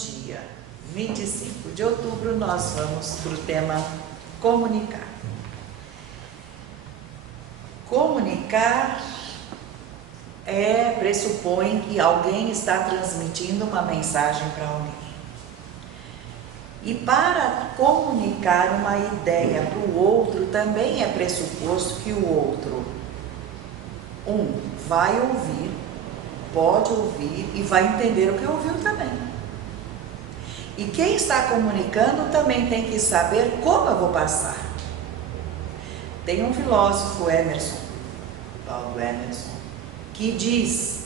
dia 25 de outubro, nós vamos para o tema comunicar. Comunicar pressupõe que alguém está transmitindo uma mensagem para alguém. E para comunicar uma ideia para o outro, também é pressuposto que o outro, vai ouvir, pode ouvir e vai entender o que ouviu também. E quem está comunicando também tem que saber como eu vou passar. Tem um filósofo, Paulo Emerson, que diz,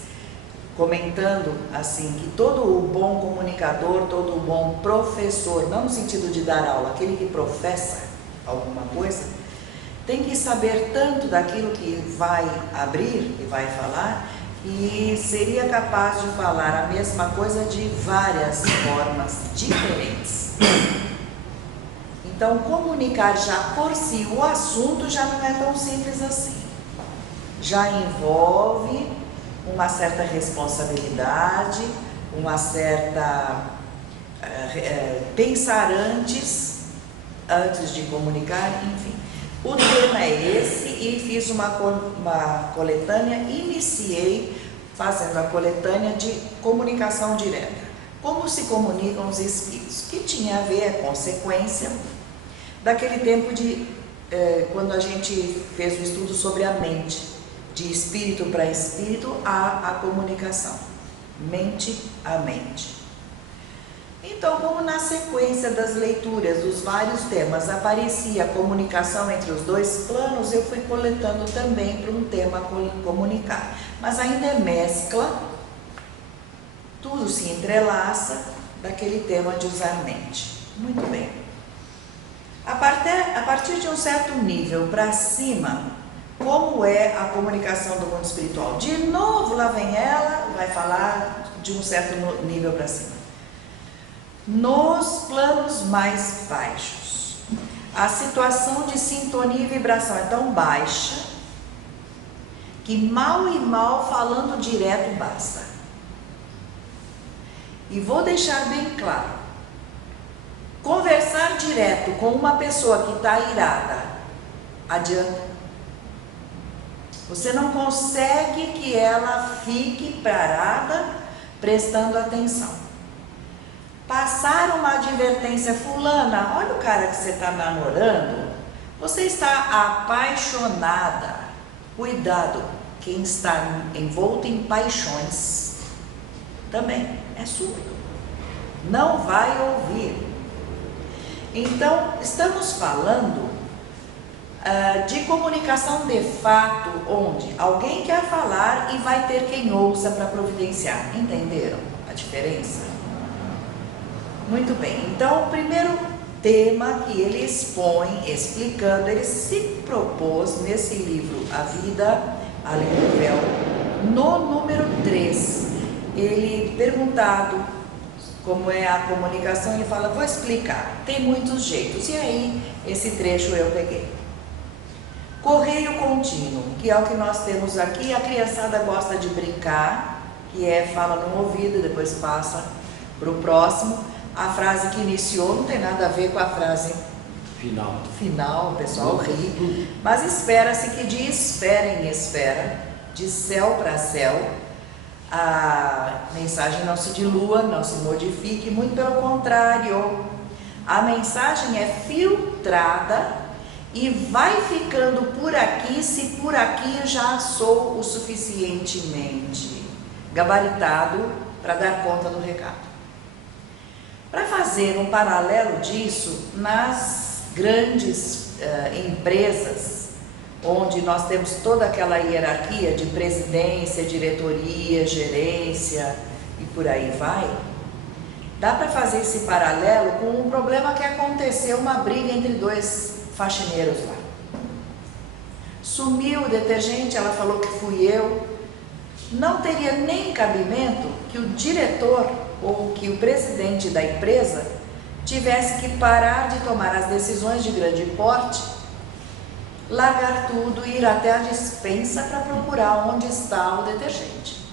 comentando assim, que todo o bom comunicador, todo o bom professor, não no sentido de dar aula, aquele que professa alguma coisa, tem que saber tanto daquilo que vai abrir e vai falar, e seria capaz de falar a mesma coisa de várias formas diferentes. Então, comunicar já por si, o assunto já não é tão simples assim. Já envolve uma certa responsabilidade, uma certa pensar antes de comunicar, enfim. O tema é esse e fiz uma coletânea, iniciei fazendo a coletânea de comunicação direta. Como se comunicam os espíritos, que tinha a ver, a consequência daquele tempo de quando a gente fez o estudo sobre a mente, de espírito para espírito, a comunicação, mente a mente. Então, como na sequência das leituras dos vários temas aparecia a comunicação entre os dois planos, eu fui coletando também para um tema comunicar. Mas ainda é mescla, tudo se entrelaça daquele tema de usar mente. Muito bem. A partir de um certo nível para cima, como é a comunicação do mundo espiritual? De novo, lá vem ela, vai falar de um certo nível para cima. Nos planos mais baixos, a situação de sintonia e vibração é tão baixa que mal e mal falando direto basta. E vou deixar bem claro, conversar direto com uma pessoa que está irada, adianta. Você não consegue que ela fique parada prestando atenção. Passar uma advertência, fulana, olha o cara que você está namorando, você está apaixonada. Cuidado, quem está envolto em paixões também é surdo, não vai ouvir. Então, estamos falando de comunicação de fato, onde alguém quer falar e vai ter quem ouça para providenciar. Entenderam a diferença? Muito bem, então o primeiro tema que ele expõe, explicando, ele se propôs nesse livro, A Vida Além do Véu, no número 3, ele perguntado como é a comunicação, ele fala, vou explicar, tem muitos jeitos, e aí esse trecho eu peguei. Correio contínuo, que é o que nós temos aqui, a criançada gosta de brincar, que fala no ouvido, depois passa para o próximo. A frase que iniciou não tem nada a ver com a frase final, o pessoal ri, mas espera-se que de esfera em esfera, de céu para céu, a mensagem não se dilua, não se modifique, muito pelo contrário, a mensagem é filtrada e vai ficando por aqui, se por aqui eu já sou o suficientemente gabaritado para dar conta do recado. Para fazer um paralelo disso, nas grandes empresas, onde nós temos toda aquela hierarquia de presidência, diretoria, gerência e por aí vai, dá para fazer esse paralelo com um problema que aconteceu, uma briga entre dois faxineiros lá. Sumiu o detergente, ela falou que fui eu. Não teria nem cabimento que o diretor ou que o presidente da empresa tivesse que parar de tomar as decisões de grande porte, largar tudo e ir até a despensa para procurar onde está o detergente.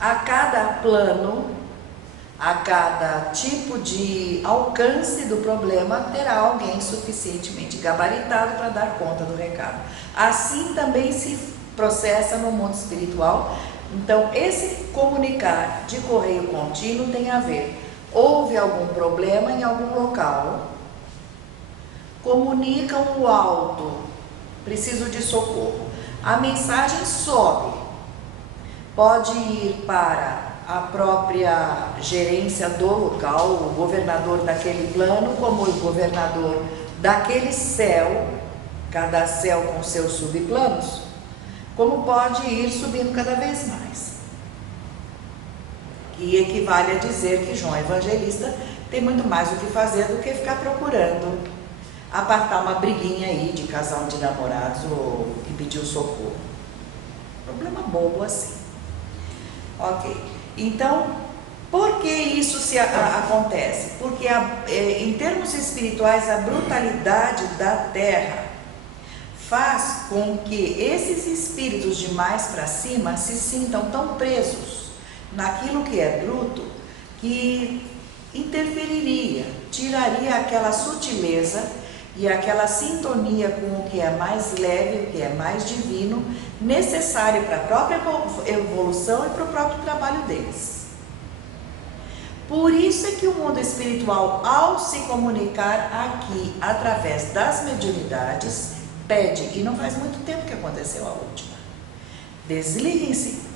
A cada plano A cada tipo de alcance do problema terá alguém suficientemente gabaritado para dar conta do recado. Assim também se processa no mundo espiritual. Então, esse comunicar de correio contínuo tem a ver: houve algum problema em algum local, comunicam o alto, preciso de socorro. A mensagem sobe, pode ir para a própria gerência do local, o governador daquele plano, como o governador daquele céu, cada céu com seus subplanos, como pode ir subindo cada vez mais. E equivale a dizer que João Evangelista tem muito mais o que fazer do que ficar procurando apartar uma briguinha aí de casal de namorados ou que pediu socorro. Problema bobo assim. Ok. Então, por que isso acontece? Porque em termos espirituais, a brutalidade da Terra faz com que esses espíritos de mais para cima se sintam tão presos naquilo que é bruto, que interferiria, tiraria aquela sutileza e aquela sintonia com o que é mais leve, o que é mais divino, necessário para a própria evolução e para o próprio trabalho deles. Por isso é que o mundo espiritual, ao se comunicar aqui através das mediunidades, pede, e não faz muito tempo que aconteceu a última, desliguem-se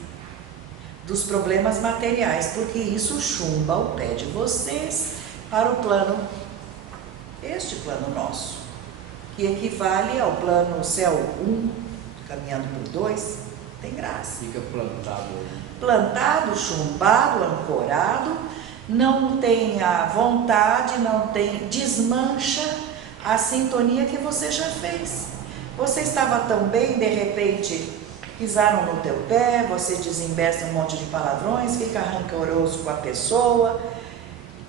dos problemas materiais, porque isso chumba o pé de vocês para o plano, este plano nosso, que equivale ao plano céu 1, caminhando por 2, tem graça. Fica plantado. Plantado, chumbado, ancorado, não tem a vontade, não tem, desmancha a sintonia que você já fez. Você estava tão bem, de repente pisaram no teu pé, você desembesta um monte de palavrões, fica rancoroso com a pessoa,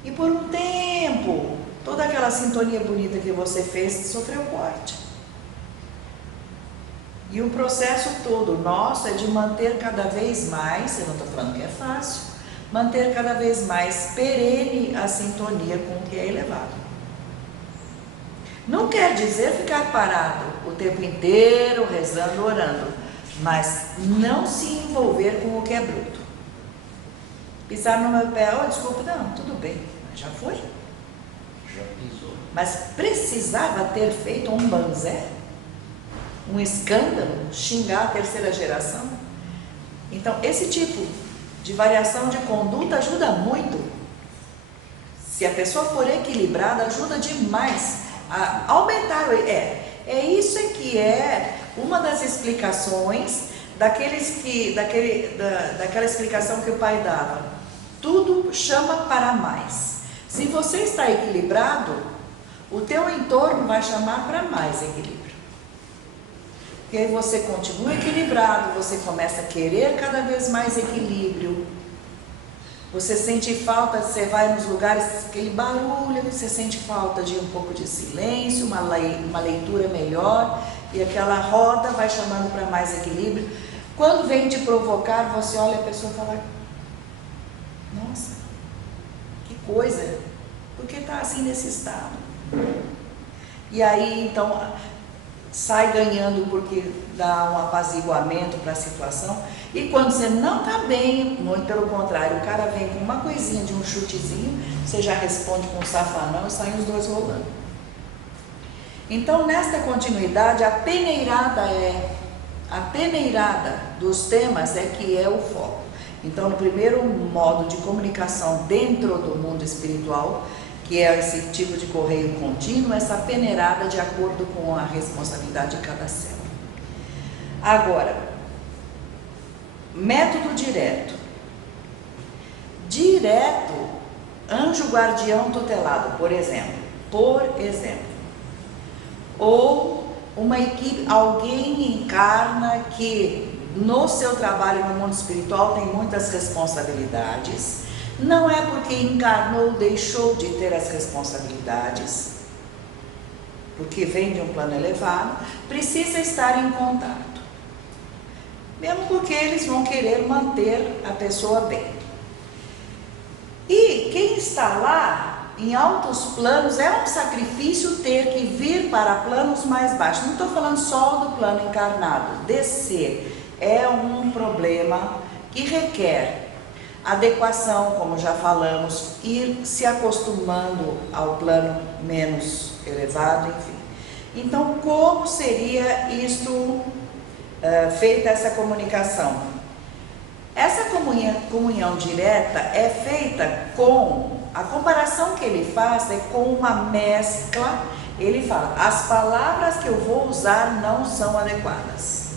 e por um tempo, toda aquela sintonia bonita que você fez sofreu corte. E o processo todo nosso é de manter cada vez mais, eu não estou falando que é fácil, manter cada vez mais perene a sintonia com o que é elevado. Não quer dizer ficar parado o tempo inteiro, rezando, orando, mas não se envolver com o que é bruto. Pisar no meu pé, oh, desculpa, não, tudo bem, mas já foi. Já pisou. Mas precisava ter feito um banzé, um escândalo, xingar a terceira geração. Então, esse tipo de variação de conduta ajuda muito. Se a pessoa for equilibrada, ajuda demais a aumentar. Isso é que é uma das explicações daquela explicação que o pai dava. Tudo chama para mais. Se você está equilibrado, o teu entorno vai chamar para mais equilíbrio. Porque aí você continua equilibrado, você começa a querer cada vez mais equilíbrio. Você sente falta, você vai nos lugares, aquele barulho, você sente falta de um pouco de silêncio, uma leitura melhor, e aquela roda vai chamando para mais equilíbrio. Quando vem te provocar, você olha a pessoa e fala, nossa, que coisa, por que está assim nesse estado? E aí, então, sai ganhando porque dá um apaziguamento para a situação. E quando você não está bem, muito pelo contrário, o cara vem com uma coisinha de um chutezinho, você já responde com um safanão e saem os dois rolando. Então, nesta continuidade, a peneirada dos temas é que é o foco. Então, no primeiro modo de comunicação dentro do mundo espiritual, que é esse tipo de correio contínuo, essa peneirada de acordo com a responsabilidade de cada célula. Agora, método direto. Direto, anjo guardião tutelado, por exemplo. Ou uma equipe, alguém encarna que no seu trabalho no mundo espiritual tem muitas responsabilidades. Não é porque encarnou, deixou de ter as responsabilidades, porque vem de um plano elevado, precisa estar em contato. Mesmo porque eles vão querer manter a pessoa bem. E está lá, em altos planos, é um sacrifício ter que vir para planos mais baixos. Não estou falando só do plano encarnado. Descer é um problema que requer adequação, como já falamos, ir se acostumando ao plano menos elevado, enfim. Então, como seria isto, feita essa comunicação? Essa comunhão direta é feita com, a comparação que ele faz é com uma mescla. Ele fala, as palavras que eu vou usar não são adequadas.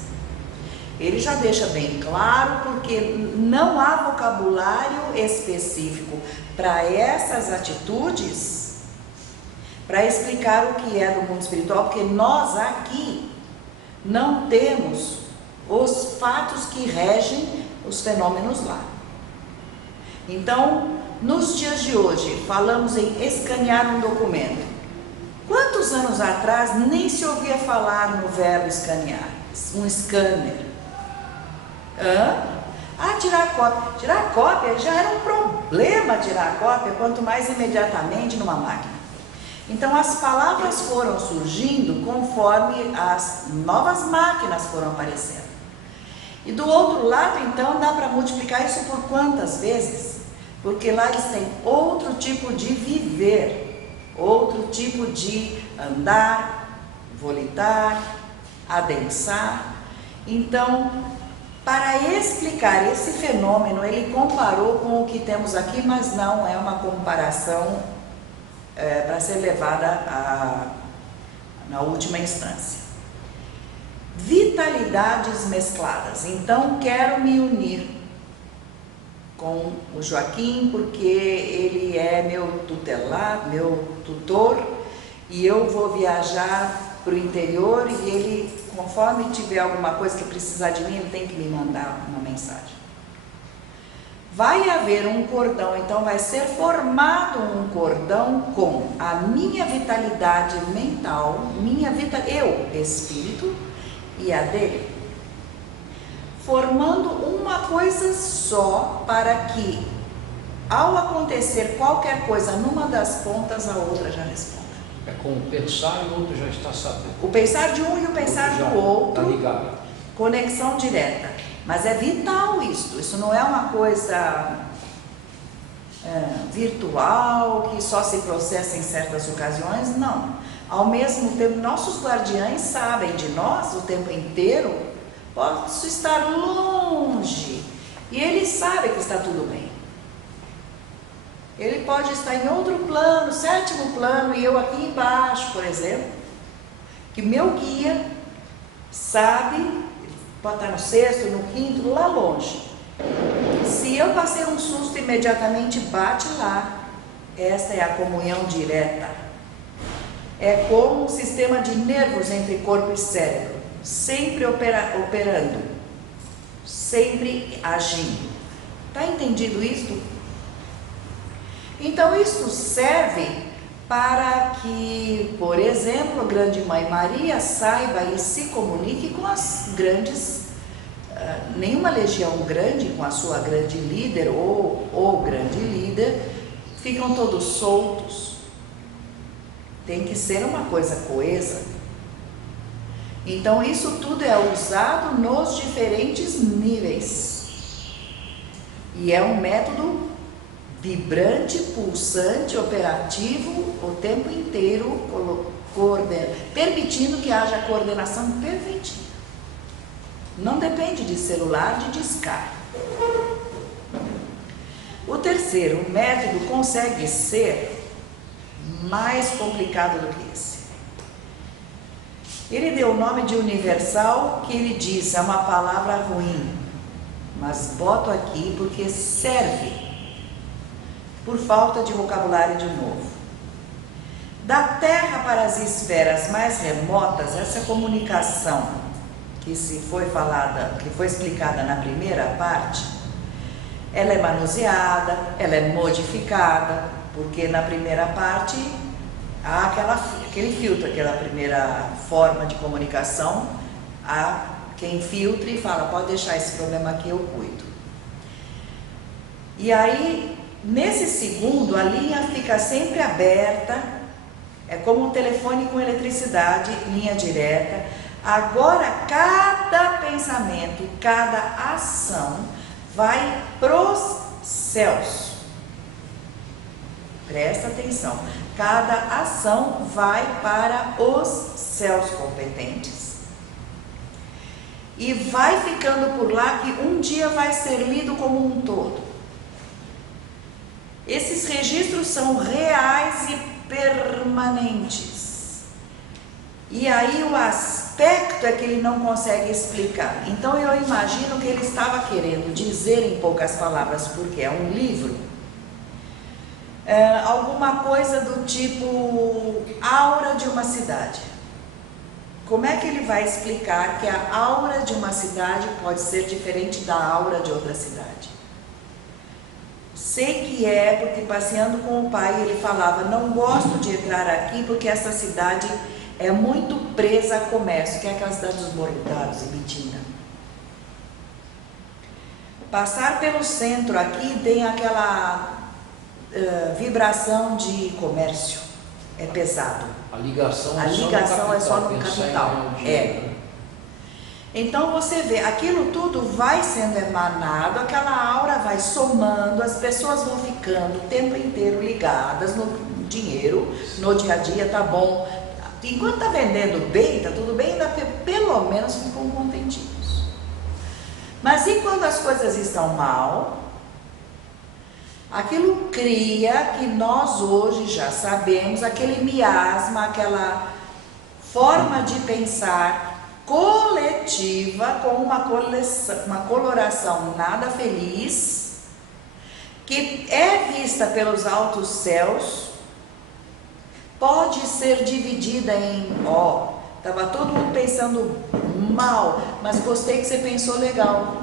Ele já deixa bem claro, porque não há vocabulário específico para essas atitudes, para explicar o que é do mundo espiritual, porque nós aqui não temos os fatos que regem os fenômenos lá. Então, nos dias de hoje, falamos em escanear um documento. Quantos anos atrás nem se ouvia falar no verbo escanear? Um scanner. Tirar cópia. Tirar cópia já era um problema, tirar cópia, quanto mais imediatamente numa máquina. Então as palavras foram surgindo conforme as novas máquinas foram aparecendo. E do outro lado, então, dá para multiplicar isso por quantas vezes? Porque lá eles têm outro tipo de viver, outro tipo de andar, volitar, adensar. Então, para explicar esse fenômeno, ele comparou com o que temos aqui, mas não é uma comparação para ser levada na última instância. Vitalidades mescladas. Então, quero me unir com o Joaquim, porque ele é meu tutelar, meu tutor, e eu vou viajar para o interior, e ele, conforme tiver alguma coisa que precisar de mim, ele tem que me mandar uma mensagem. Vai haver um cordão, então vai ser formado um cordão com a minha vitalidade mental, eu, espírito, e a dele, formando uma coisa só, para que, ao acontecer qualquer coisa numa das pontas, a outra já responda. É como pensar e o outro já está sabendo. O pensar de um e o pensar do outro, está ligado. Conexão direta. Mas é vital isso não é uma coisa virtual, que só se processa em certas ocasiões, não. Ao mesmo tempo, nossos guardiães sabem de nós o tempo inteiro. Posso estar longe e ele sabe que está tudo bem. Ele pode estar em outro plano, sétimo plano, e eu aqui embaixo, por exemplo, que meu guia sabe, pode estar no sexto, no quinto, lá longe. Se eu passei um susto, imediatamente bate lá. Esta é a comunhão direta. É como um sistema de nervos entre corpo e cérebro, sempre operando, sempre agindo. Está entendido isto? Então, isso serve para que, por exemplo, a Grande Mãe Maria saiba e se comunique com as grandes, nenhuma legião grande, com a sua grande líder ou grande líder, ficam todos soltos. Tem que ser uma coisa coesa. Então, isso tudo é usado nos diferentes níveis. E é um método vibrante, pulsante, operativo, o tempo inteiro, permitindo que haja coordenação perfeitinha. Não depende de celular, de discar. O terceiro método consegue ser mais complicado do que esse. Ele deu o nome de universal, que ele diz, é uma palavra ruim, mas boto aqui porque serve, por falta de vocabulário de novo. Da Terra para as esferas mais remotas, essa comunicação que foi explicada na primeira parte, ela é manuseada, ela é modificada, porque na primeira parte há aquele filtro, aquela primeira forma de comunicação, há quem filtre e fala, pode deixar esse problema aqui, eu cuido. E aí, Nesse segundo, a linha fica sempre aberta, é como um telefone com eletricidade, linha direta. Agora, cada pensamento, cada ação vai pros céus. Presta atenção. Cada ação vai para os céus competentes. E vai ficando por lá que um dia vai ser lido como um todo. Esses registros são reais e permanentes. E aí o aspecto é que ele não consegue explicar. Então eu imagino que ele estava querendo dizer em poucas palavras, porque é um livro, alguma coisa do tipo aura de uma cidade. Como é que ele vai explicar que a aura de uma cidade pode ser diferente da aura de outra cidade? Sei que é porque passeando com o pai ele falava, não gosto de entrar aqui porque essa cidade é muito presa a comércio, que é aquela cidade dos Bordados, Ibitina. Passar pelo centro aqui tem aquela vibração de comércio, é pesado. A ligação é só no capital. Então você vê, aquilo tudo vai sendo emanado, aquela aura vai somando, as pessoas vão ficando o tempo inteiro ligadas no dinheiro, no dia a dia, tá bom. Enquanto tá vendendo bem, tá tudo bem, ainda pelo menos ficam contentinhos. Mas e quando as coisas estão mal? Aquilo cria que nós hoje já sabemos, aquele miasma, aquela forma de pensar coletiva com uma coloração nada feliz, que é vista pelos altos céus, pode ser dividida em, estava todo mundo pensando mal, mas gostei que você pensou legal.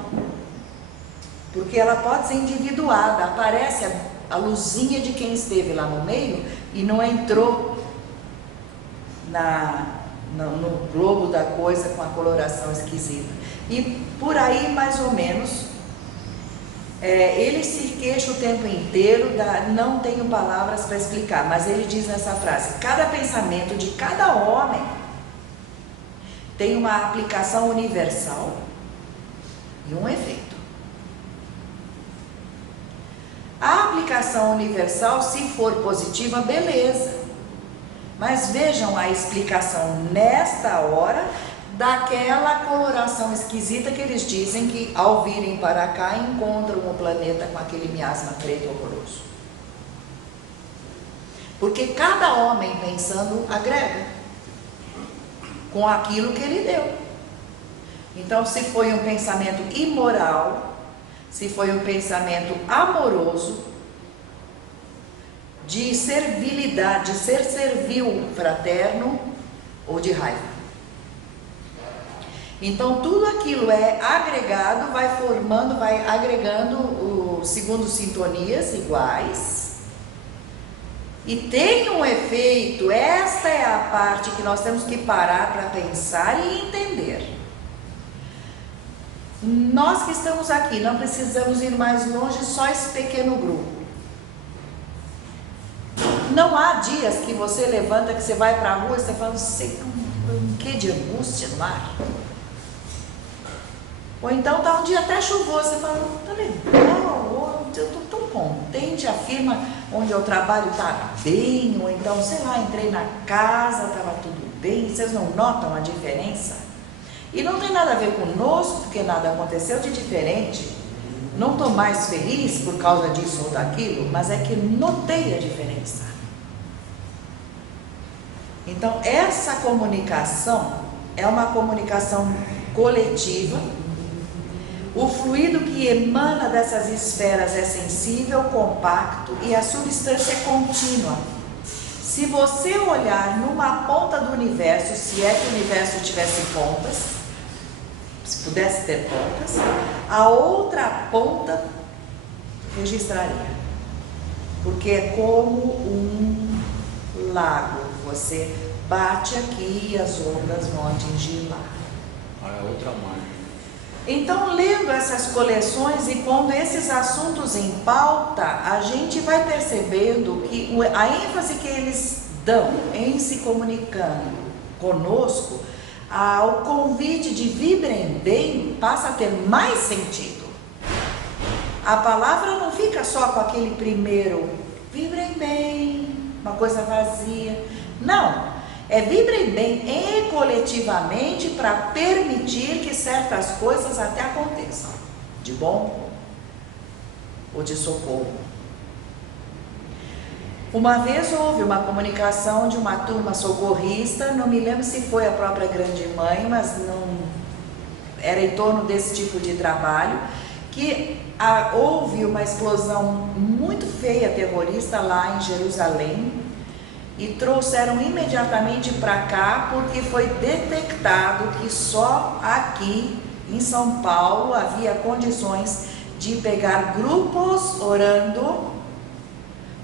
Porque ela pode ser individuada, aparece a luzinha de quem esteve lá no meio e não entrou no globo da coisa com a coloração esquisita. E por aí, mais ou menos, ele se queixa o tempo inteiro, não tenho palavras para explicar, mas ele diz nessa frase, cada pensamento de cada homem tem uma aplicação universal e um efeito. A aplicação universal, se for positiva, beleza. Mas vejam a explicação nesta hora daquela coloração esquisita que eles dizem que ao virem para cá encontram o planeta com aquele miasma preto horroroso. Porque cada homem pensando agrega com aquilo que ele deu. Então, se foi um pensamento imoral, se foi um pensamento amoroso, de servilidade, de ser servil fraterno ou de raiva. Então tudo aquilo é agregado, vai formando, vai agregando segundo sintonias iguais e tem um efeito. Esta é a parte que nós temos que parar para pensar e entender. Nós que estamos aqui, não precisamos ir mais longe, só esse pequeno grupo. Não há dias que você levanta, que você vai para a rua e você fala, sei um quê de angústia no ar. Ou então tá um dia até chuvoso, você fala, tá legal, eu tô tão contente, a firma onde eu trabalho tá bem, ou então, sei lá, entrei na casa, tava tudo bem, vocês não notam a diferença? E não tem nada a ver conosco, porque nada aconteceu de diferente. Não estou mais feliz por causa disso ou daquilo, mas é que notei a diferença. Então, essa comunicação é uma comunicação coletiva. O fluido que emana dessas esferas é sensível, compacto e a substância é contínua. Se você olhar numa ponta do universo, se é que o universo tivesse pontas, se pudesse ter pontas, a outra ponta registraria. Porque é como um lago. Você bate aqui e as ondas vão atingir lá. É outra margem. Então, lendo essas coleções e pondo esses assuntos em pauta, a gente vai percebendo que a ênfase que eles dão em se comunicando conosco, o convite de vibrem bem passa a ter mais sentido. A palavra não fica só com aquele primeiro, vibrem bem, uma coisa vazia. Não. É vibrem bem e coletivamente para permitir que certas coisas até aconteçam, de bom ou de socorro. Uma vez houve uma comunicação de uma turma socorrista, não me lembro se foi a própria Grande Mãe, mas não era em torno desse tipo de trabalho, que houve uma explosão muito feia, terrorista, lá em Jerusalém, e trouxeram imediatamente para cá, porque foi detectado que só aqui em São Paulo havia condições de pegar grupos orando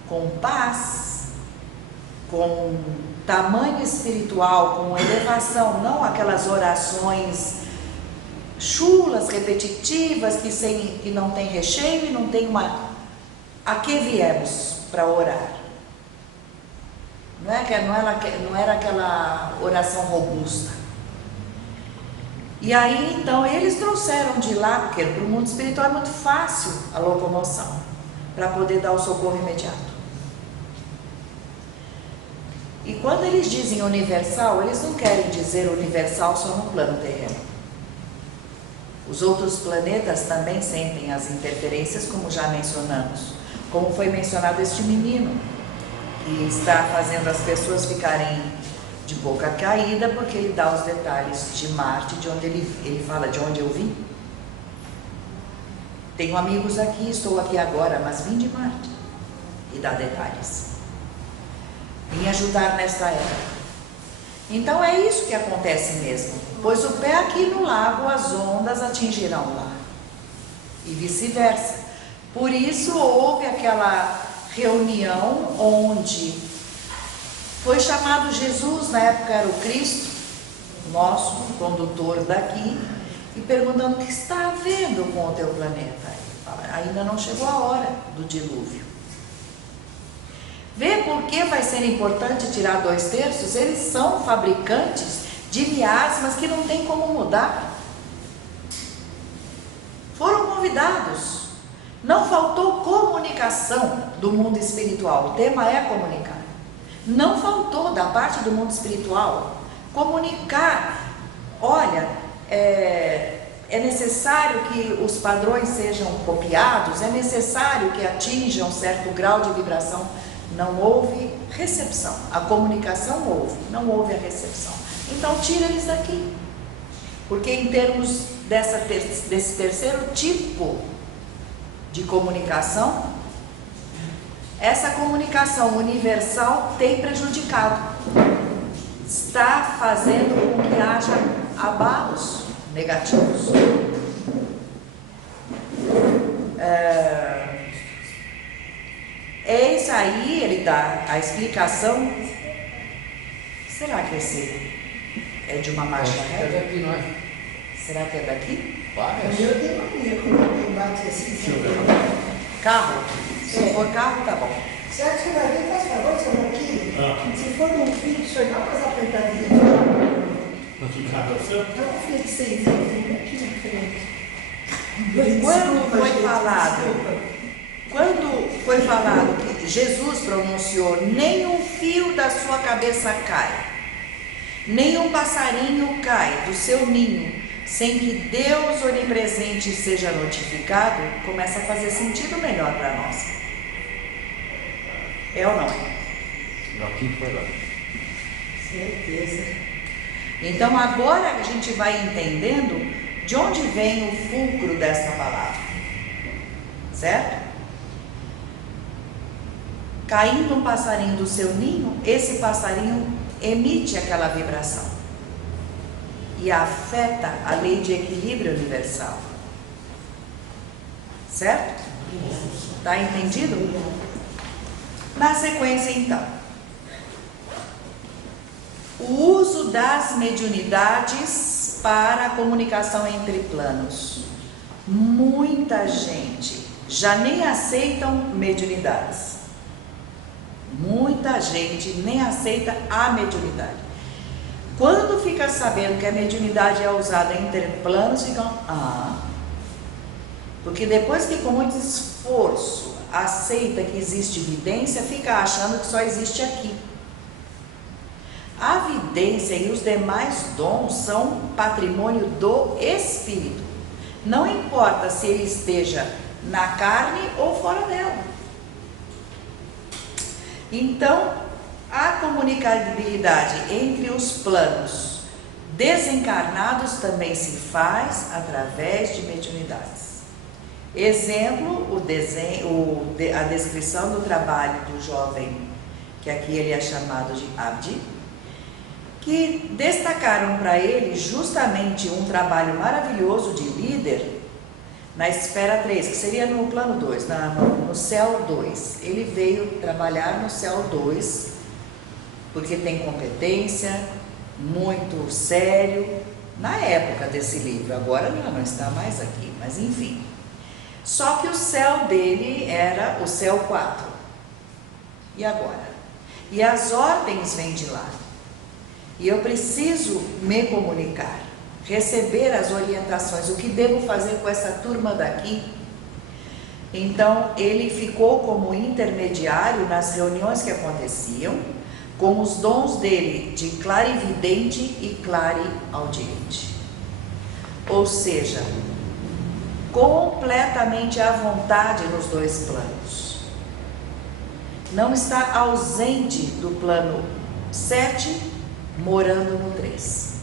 com paz, com tamanho espiritual, com elevação, não aquelas orações chulas, repetitivas, que não tem recheio e não tem uma... A que viemos para orar? Não era aquela oração robusta. E aí, então, eles trouxeram de lá, porque para o mundo espiritual é muito fácil a locomoção, para poder dar o socorro imediato. E quando eles dizem universal, eles não querem dizer universal só no plano terreno. Os outros planetas também sentem as interferências, como já mencionamos. Como foi mencionado este menino, que está fazendo as pessoas ficarem de boca caída, porque ele dá os detalhes de Marte, de onde ele fala de onde eu vim. Tenho amigos aqui, estou aqui agora, mas vim de Marte. E dá detalhes. Vim ajudar nesta era. Então é isso que acontece mesmo. Pois o pé aqui no lago, as ondas atingirão lá. E vice-versa. Por isso houve aquela reunião onde foi chamado Jesus, na época era o Cristo, nosso condutor daqui, e perguntando: o que está havendo com o teu planeta? Ele fala: ainda não chegou a hora do dilúvio. Vê por que vai ser importante tirar 2/3? Eles são fabricantes de miasmas que não tem como mudar. Foram convidados. Não faltou comunicação do mundo espiritual. O tema é comunicar. Não faltou da parte do mundo espiritual comunicar. Olha, é necessário que os padrões sejam copiados, é necessário que atinjam um certo grau de vibração. Não houve recepção. A comunicação houve, não houve a recepção. Então tira eles daqui. Porque em termos desse terceiro tipo de comunicação, essa comunicação universal tem prejudicado, está fazendo com que haja abalos negativos. Eis aí, ele dá a explicação. Será que esse é de uma marcha reta? É daqui, não é? Será que é daqui? Parece. Eu tenho mania quando alguém bate assim. Carro? Se for carro, tá bom. Você acha que vai ver? Faz favor, seu Marquinhos. Se for num fixo, dá umas apertadinhas. Não fica nada certo? Dá um flexenzinho aqui na frente. Quando foi falado que Jesus pronunciou: nem um fio da sua cabeça cai, nem um passarinho cai do seu ninho, sem que Deus onipresente seja notificado, começa a fazer sentido melhor para nós. É ou não é? Aqui foi lá. Certeza. Então agora a gente vai entendendo de onde vem o fulcro desta palavra. Certo? Caindo um passarinho do seu ninho, esse passarinho emite aquela vibração e afeta a lei de equilíbrio universal. Certo? Está entendido? Na sequência, então, o uso das mediunidades para a comunicação entre planos. Muita gente já nem aceitam mediunidades. Muita gente nem aceita a mediunidade. Quando fica sabendo que a mediunidade é usada entre planos, ficam, porque depois que com muito esforço aceita que existe vidência, fica achando que só existe aqui. A vidência e os demais dons são patrimônio do espírito. Não importa se ele esteja na carne ou fora dela. Então, a comunicabilidade entre os planos desencarnados também se faz através de mediunidades. Exemplo, a descrição do trabalho do jovem, que aqui ele é chamado de Abdi, que destacaram para ele justamente um trabalho maravilhoso de líder na esfera 3, que seria no plano 2, no céu 2. Ele veio trabalhar no céu 2, porque tem competência, muito sério, na época desse livro. Agora não está mais aqui, mas enfim. Só que o céu dele era o céu 4. E agora? E as ordens vêm de lá. E eu preciso me comunicar, receber as orientações, o que devo fazer com essa turma daqui. Então, ele ficou como intermediário nas reuniões que aconteciam, com os dons dele de clarividente e clareaudiente. Ou seja, completamente à vontade nos dois planos. Não está ausente do plano 7, morando no 3.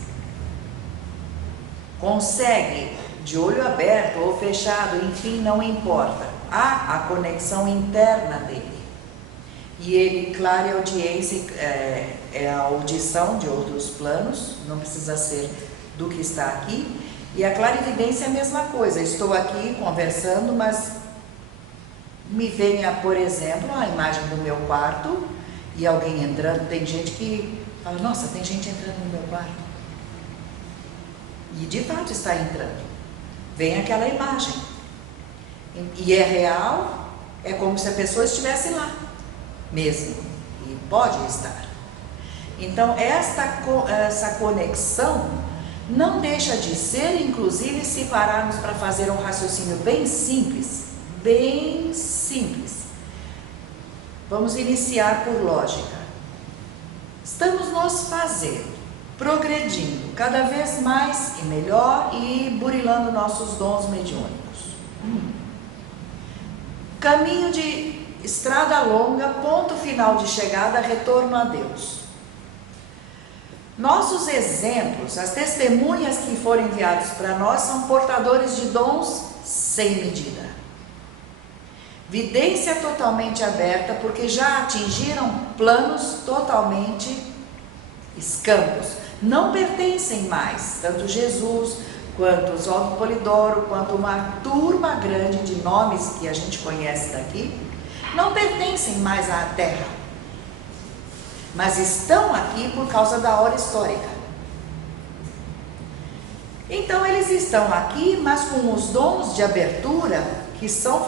Consegue, de olho aberto ou fechado, enfim, não importa. Há a conexão interna dele. E ele, clareaudiência, é a audição de outros planos, não precisa ser do que está aqui. E a clarividência é a mesma coisa. Estou aqui conversando, mas me venha, por exemplo, a imagem do meu quarto e alguém entrando. Tem gente que fala, nossa, tem gente entrando no meu quarto. E de fato está entrando. Vem aquela imagem. E é real, é como se a pessoa estivesse lá mesmo. E pode estar. Então, essa conexão não deixa de ser, inclusive, se pararmos para fazer um raciocínio bem simples. Bem simples. Vamos iniciar por lógica. Estamos nos fazendo, progredindo cada vez mais e melhor e burilando nossos dons mediúnicos. Caminho de estrada longa, ponto final de chegada, retorno a Deus. Nossos exemplos, as testemunhas que foram enviadas para nós são portadores de dons sem medida. Vidência totalmente aberta, porque já atingiram planos totalmente escampos. Não pertencem mais, tanto Jesus, quanto Oswaldo Polidoro, quanto uma turma grande de nomes que a gente conhece daqui, não pertencem mais à Terra. Mas estão aqui por causa da hora histórica. Então eles estão aqui, mas com os dons de abertura, que são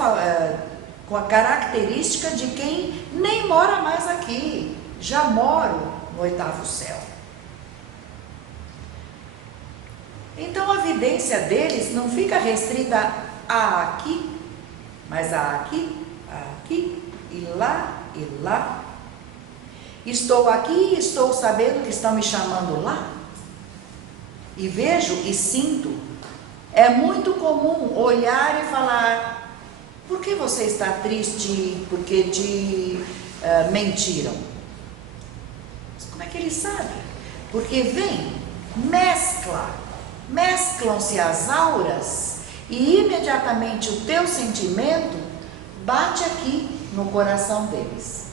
com a característica de quem nem mora mais aqui, já moro no 8º céu. Então a vidência deles não fica restrita a aqui, mas a aqui, e lá. Estou aqui e estou sabendo que estão me chamando lá. E vejo e sinto. É muito comum olhar e falar, por que você está triste? Porque te mentiram. Mas como é que ele sabe? Porque vem, mesclam-se as auras e imediatamente o teu sentimento bate aqui no coração deles.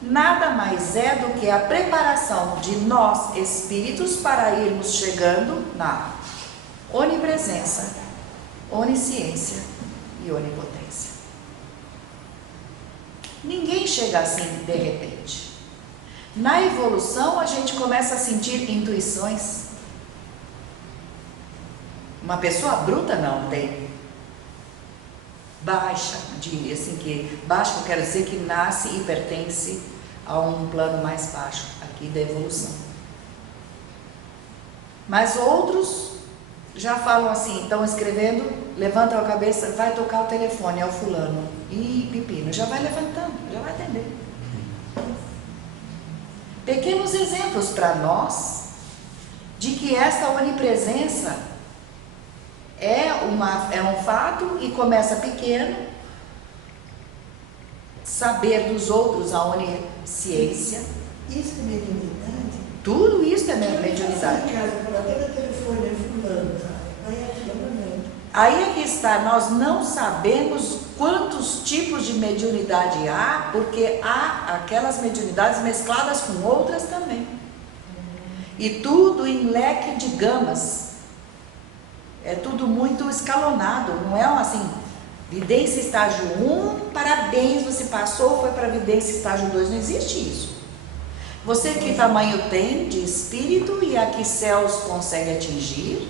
Nada mais é do que a preparação de nós, espíritos, para irmos chegando na onipresença, onisciência e onipotência. Ninguém chega assim de repente. Na evolução, a gente começa a sentir intuições. Uma pessoa bruta não tem. Baixa, assim que baixa, eu quero dizer que nasce e pertence a um plano mais baixo aqui da evolução. Mas outros já falam assim, estão escrevendo, levanta a cabeça, vai tocar o telefone, é o fulano. Ih, pepino, já vai levantando, já vai atender. Pequenos exemplos para nós de que esta onipresença é um fato e começa pequeno, saber dos outros a onisciência. Isso é mediunidade? Tudo isso é mediunidade. Em casa, por até no telefone, é fulano, sabe? Aí é fulano. Aí é que está, nós não sabemos quantos tipos de mediunidade há, porque há aquelas mediunidades mescladas com outras também. E tudo em leque de gamas. É tudo muito escalonado, não é assim, vidência estágio 1, parabéns, você passou, foi para vidência estágio 2, não existe isso. Você que tamanho tem de espírito e a que céus consegue atingir?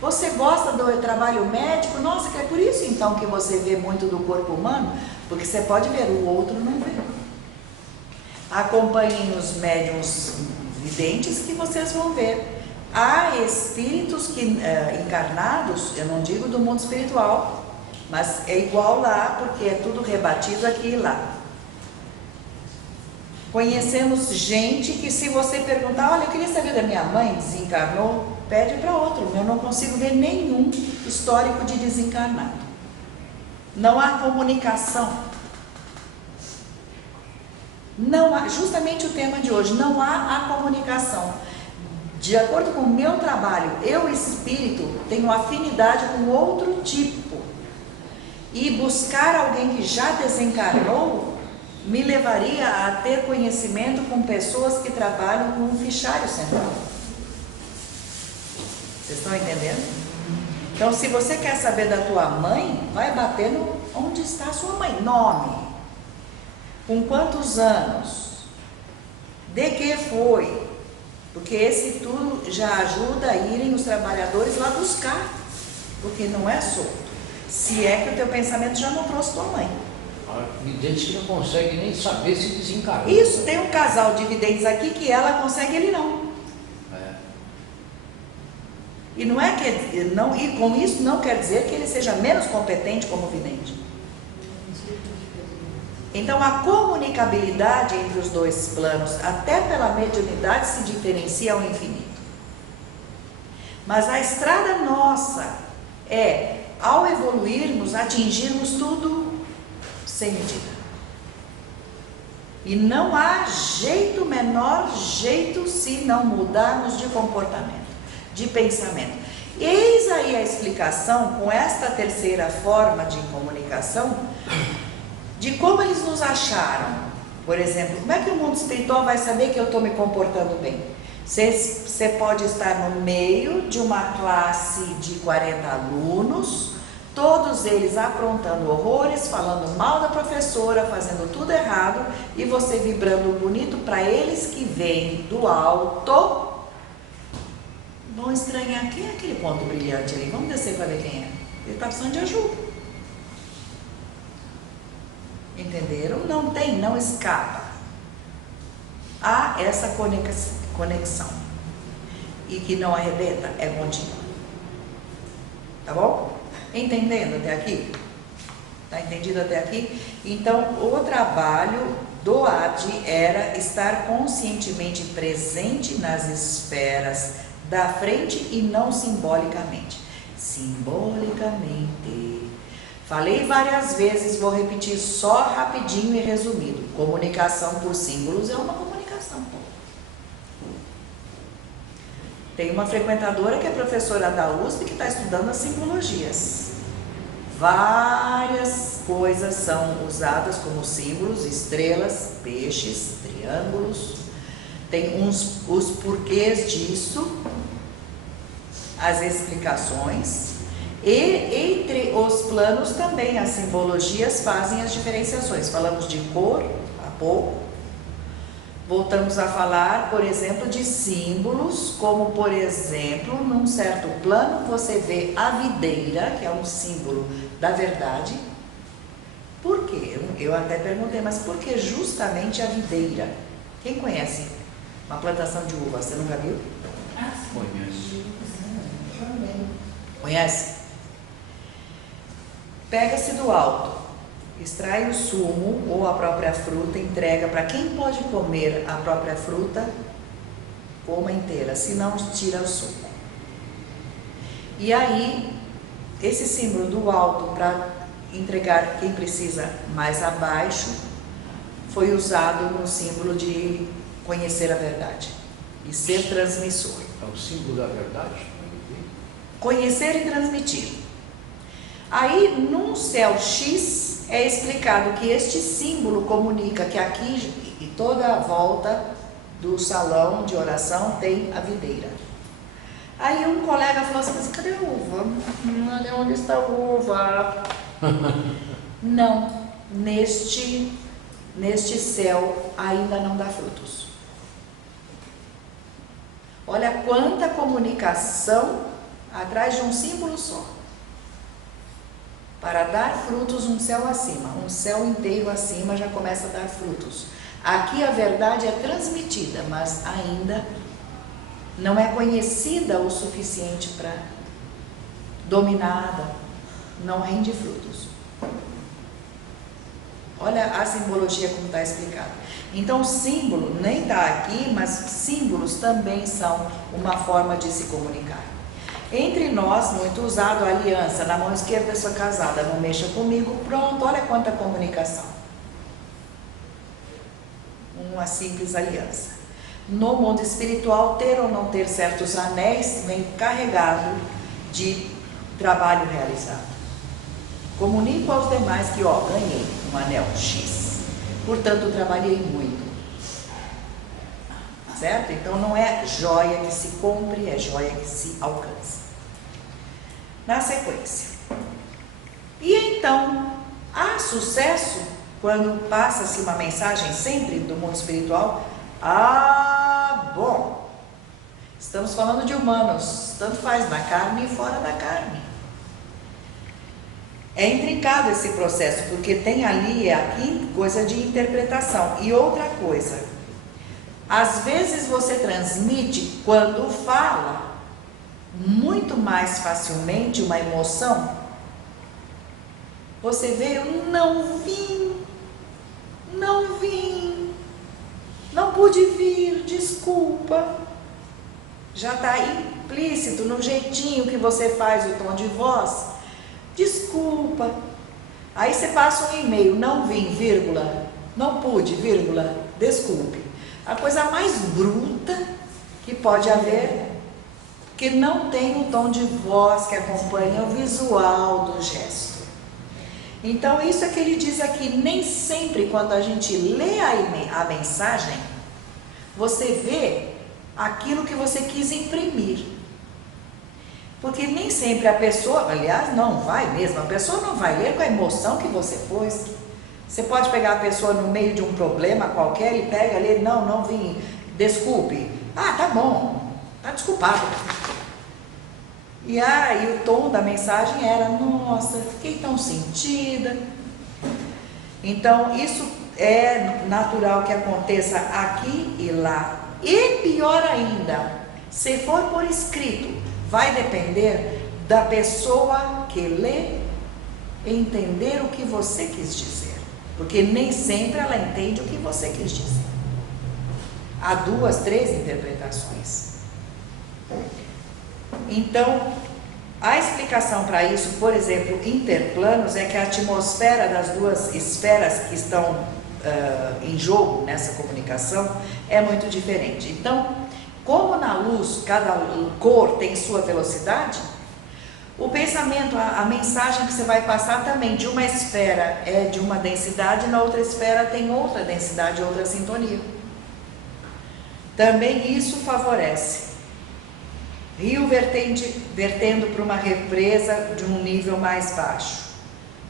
Você gosta do trabalho médico? Nossa, que é por isso então que você vê muito do corpo humano, porque você pode ver, o outro não vê. Acompanhem os médiuns videntes que vocês vão ver. Há espíritos que, encarnados, eu não digo do mundo espiritual, mas é igual lá, porque é tudo rebatido aqui e lá. Conhecemos gente que, se você perguntar, olha, eu queria saber da minha mãe, desencarnou, pede para outro. Eu não consigo ver nenhum histórico de desencarnado. Não há comunicação. Não há, justamente o tema de hoje, não há a comunicação. De acordo com o meu trabalho, eu, espírito, tenho afinidade com outro tipo. E buscar alguém que já desencarnou me levaria a ter conhecimento com pessoas que trabalham com um fichário central. Vocês estão entendendo? Então, se você quer saber da tua mãe, vai bater no onde está a sua mãe. Nome. Com quantos anos? De que foi? Porque esse tudo já ajuda a irem os trabalhadores lá buscar, porque não é solto. Se é que o teu pensamento já não trouxe tua mãe. Videntes que não conseguem nem saber se desencarnou. Isso, tem um casal de videntes aqui que ela consegue, ele não. E não é que não, e com isso não quer dizer que ele seja menos competente como vidente. Então a comunicabilidade entre os dois planos, até pela mediunidade, se diferencia ao infinito. Mas a estrada nossa é, ao evoluirmos, atingirmos tudo sem medida. E não há jeito, menor jeito, se não mudarmos de comportamento, de pensamento. Eis aí a explicação, com esta terceira forma de comunicação, de como eles nos acharam. Por exemplo, como é que o mundo espiritual vai saber que eu estou me comportando bem? Você pode estar no meio de uma classe de 40 alunos, todos eles aprontando horrores, falando mal da professora, fazendo tudo errado, e você vibrando bonito para eles que vêm do alto. Vão estranhar, quem é aquele ponto brilhante ali? Vamos descer para ver quem é. Ele está precisando de ajuda. Entenderam? Não tem, não escapa. Há essa conexão. E que não arrebenta, é contínua. Tá bom? Entendendo até aqui? Tá entendido até aqui? Então, o trabalho do AD era estar conscientemente presente nas esferas da frente e não simbolicamente. Simbolicamente. Falei várias vezes, vou repetir só rapidinho e resumido. Comunicação por símbolos é uma comunicação. Tem uma frequentadora que é professora da USP que está estudando as simbologias. Várias coisas são usadas como símbolos, estrelas, peixes, triângulos. Tem os porquês disso, as explicações. E entre os planos também as simbologias fazem as diferenciações. Falamos de cor há pouco, Voltamos a falar, por exemplo, de símbolos, como por exemplo, num certo plano você vê a videira, que é um símbolo da verdade. Por quê? Eu até perguntei, mas por que justamente a videira? Quem conhece uma plantação de uva? Você nunca viu? Conheço. Conhece? Pega-se do alto, extrai o sumo ou a própria fruta, entrega para quem pode comer a própria fruta, coma inteira, se não tira o suco. E aí, esse símbolo do alto para entregar quem precisa mais abaixo, foi usado no símbolo de conhecer a verdade e ser transmissor. É o símbolo da verdade? Conhecer e transmitir. Aí, num céu X, é explicado que este símbolo comunica que aqui e toda a volta do salão de oração tem a videira. Aí um colega falou assim, mas cadê a uva? Olha onde está a uva. Não, neste céu ainda não dá frutos. Olha quanta comunicação atrás de um símbolo só. Para dar frutos um céu acima, um céu inteiro acima já começa a dar frutos. Aqui a verdade é transmitida, mas ainda não é conhecida o suficiente para dominada, não rende frutos. Olha a simbologia como está explicado. Então, símbolo nem está aqui, mas símbolos também são uma forma de se comunicar. Entre nós, muito usado a aliança, na mão esquerda sou casada, não mexa comigo, pronto, olha quanta comunicação. Uma simples aliança. No mundo espiritual, ter ou não ter certos anéis vem carregado de trabalho realizado. Comunico aos demais que, ganhei um anel X, portanto, trabalhei muito. Certo? Então, não é joia que se compre, é joia que se alcança. Na sequência. E então, há sucesso quando passa-se uma mensagem sempre do mundo espiritual? Bom, estamos falando de humanos, tanto faz na carne e fora da carne. É intrincado esse processo, porque tem ali e aqui coisa de interpretação. E outra coisa, às vezes você transmite quando fala muito mais facilmente uma emoção. Você vê, eu não vim, não pude vir, desculpa. Já está implícito no jeitinho que você faz o tom de voz. Desculpa. Aí você passa um e-mail, não vim, vírgula, não pude, vírgula, desculpe. A coisa mais bruta que pode haver, que não tem o tom de voz que acompanha o visual do gesto. Então, isso é que ele diz aqui, nem sempre quando a gente lê a mensagem, você vê aquilo que você quis imprimir. Porque nem sempre a pessoa, aliás, não vai mesmo, a pessoa não vai ler com a emoção que você pôs. Você pode pegar a pessoa no meio de um problema qualquer e pega ali, não vim, desculpe. Tá bom, tá desculpado. E o tom da mensagem era, nossa, fiquei tão sentida. Então, isso é natural que aconteça aqui e lá. E pior ainda, se for por escrito, vai depender da pessoa que lê entender o que você quis dizer. Porque nem sempre ela entende o que você quis dizer. Há 2, 3 interpretações. Então, a explicação para isso, por exemplo, interplanos, é que a atmosfera das duas esferas que estão em jogo nessa comunicação é muito diferente. Então, como na luz cada cor tem sua velocidade, o pensamento, a mensagem que você vai passar também de uma esfera é de uma densidade, na outra esfera tem outra densidade, outra sintonia. Também isso favorece. Rio vertendo para uma represa de um nível mais baixo,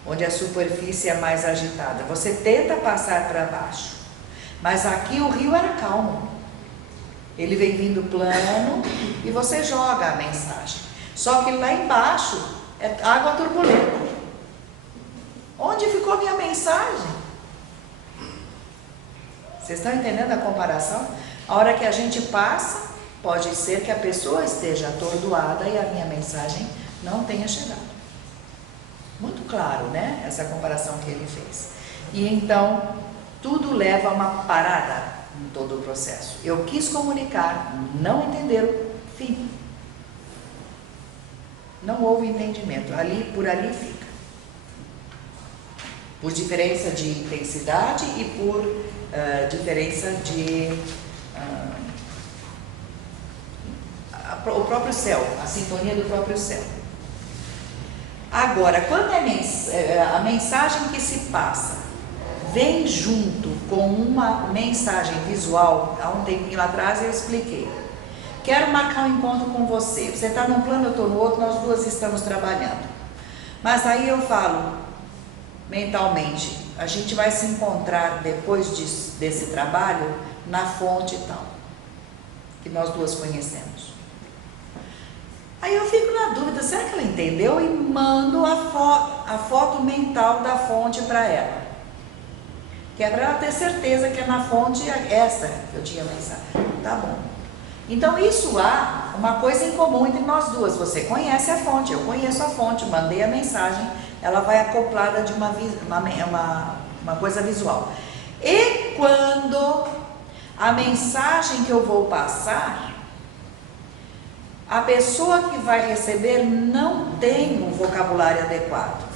onde a superfície é mais agitada. Você tenta passar para baixo. Mas aqui o rio era calmo. Ele vem vindo plano e você joga a mensagem. Só que lá embaixo é água turbulenta. Onde ficou a minha mensagem? Vocês estão entendendo a comparação? A hora que a gente passa, pode ser que a pessoa esteja atordoada e a minha mensagem não tenha chegado. Muito claro, né? Essa comparação que ele fez. E então, tudo leva a uma parada em todo o processo. Eu quis comunicar, não entenderam, fim. Não houve entendimento. Por ali fica. Por diferença de intensidade e por diferença de o próprio céu, a sintonia do próprio céu. Agora, quando a mensagem que se passa vem junto com uma mensagem visual, há um tempinho atrás eu expliquei. Quero marcar um encontro com você. Você está num plano, eu estou no outro, nós duas estamos trabalhando. Mas aí eu falo mentalmente, a gente vai se encontrar depois desse trabalho na fonte tal, que nós duas conhecemos. Aí eu fico na dúvida, será que ela entendeu? E mando a foto mental da fonte para ela. Que é para ela ter certeza que é na fonte essa que eu tinha pensado. Tá bom. Então isso há uma coisa em comum entre nós duas. Você conhece a fonte, eu conheço a fonte, mandei a mensagem, ela vai acoplada de uma coisa visual. E quando a mensagem que eu vou passar, a pessoa que vai receber não tem um vocabulário adequado.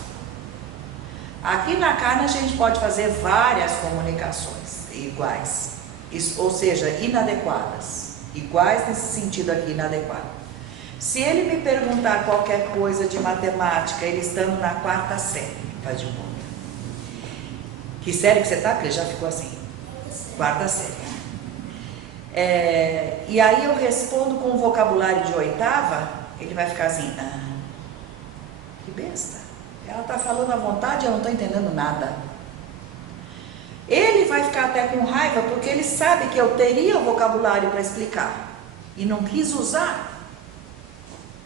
Aqui na carne a gente pode fazer várias comunicações iguais, ou seja, inadequadas. Iguais nesse sentido aqui, inadequado. Se ele me perguntar qualquer coisa de matemática, ele estando na 4ª série, faz de conta. Que série que você está? Porque ele já ficou assim. 4ª série. E aí eu respondo com o vocabulário de 8ª, ele vai ficar assim, que besta. Ela está falando à vontade, eu não estou entendendo nada. Ele vai ficar até com raiva, porque ele sabe que eu teria o vocabulário para explicar. E não quis usar.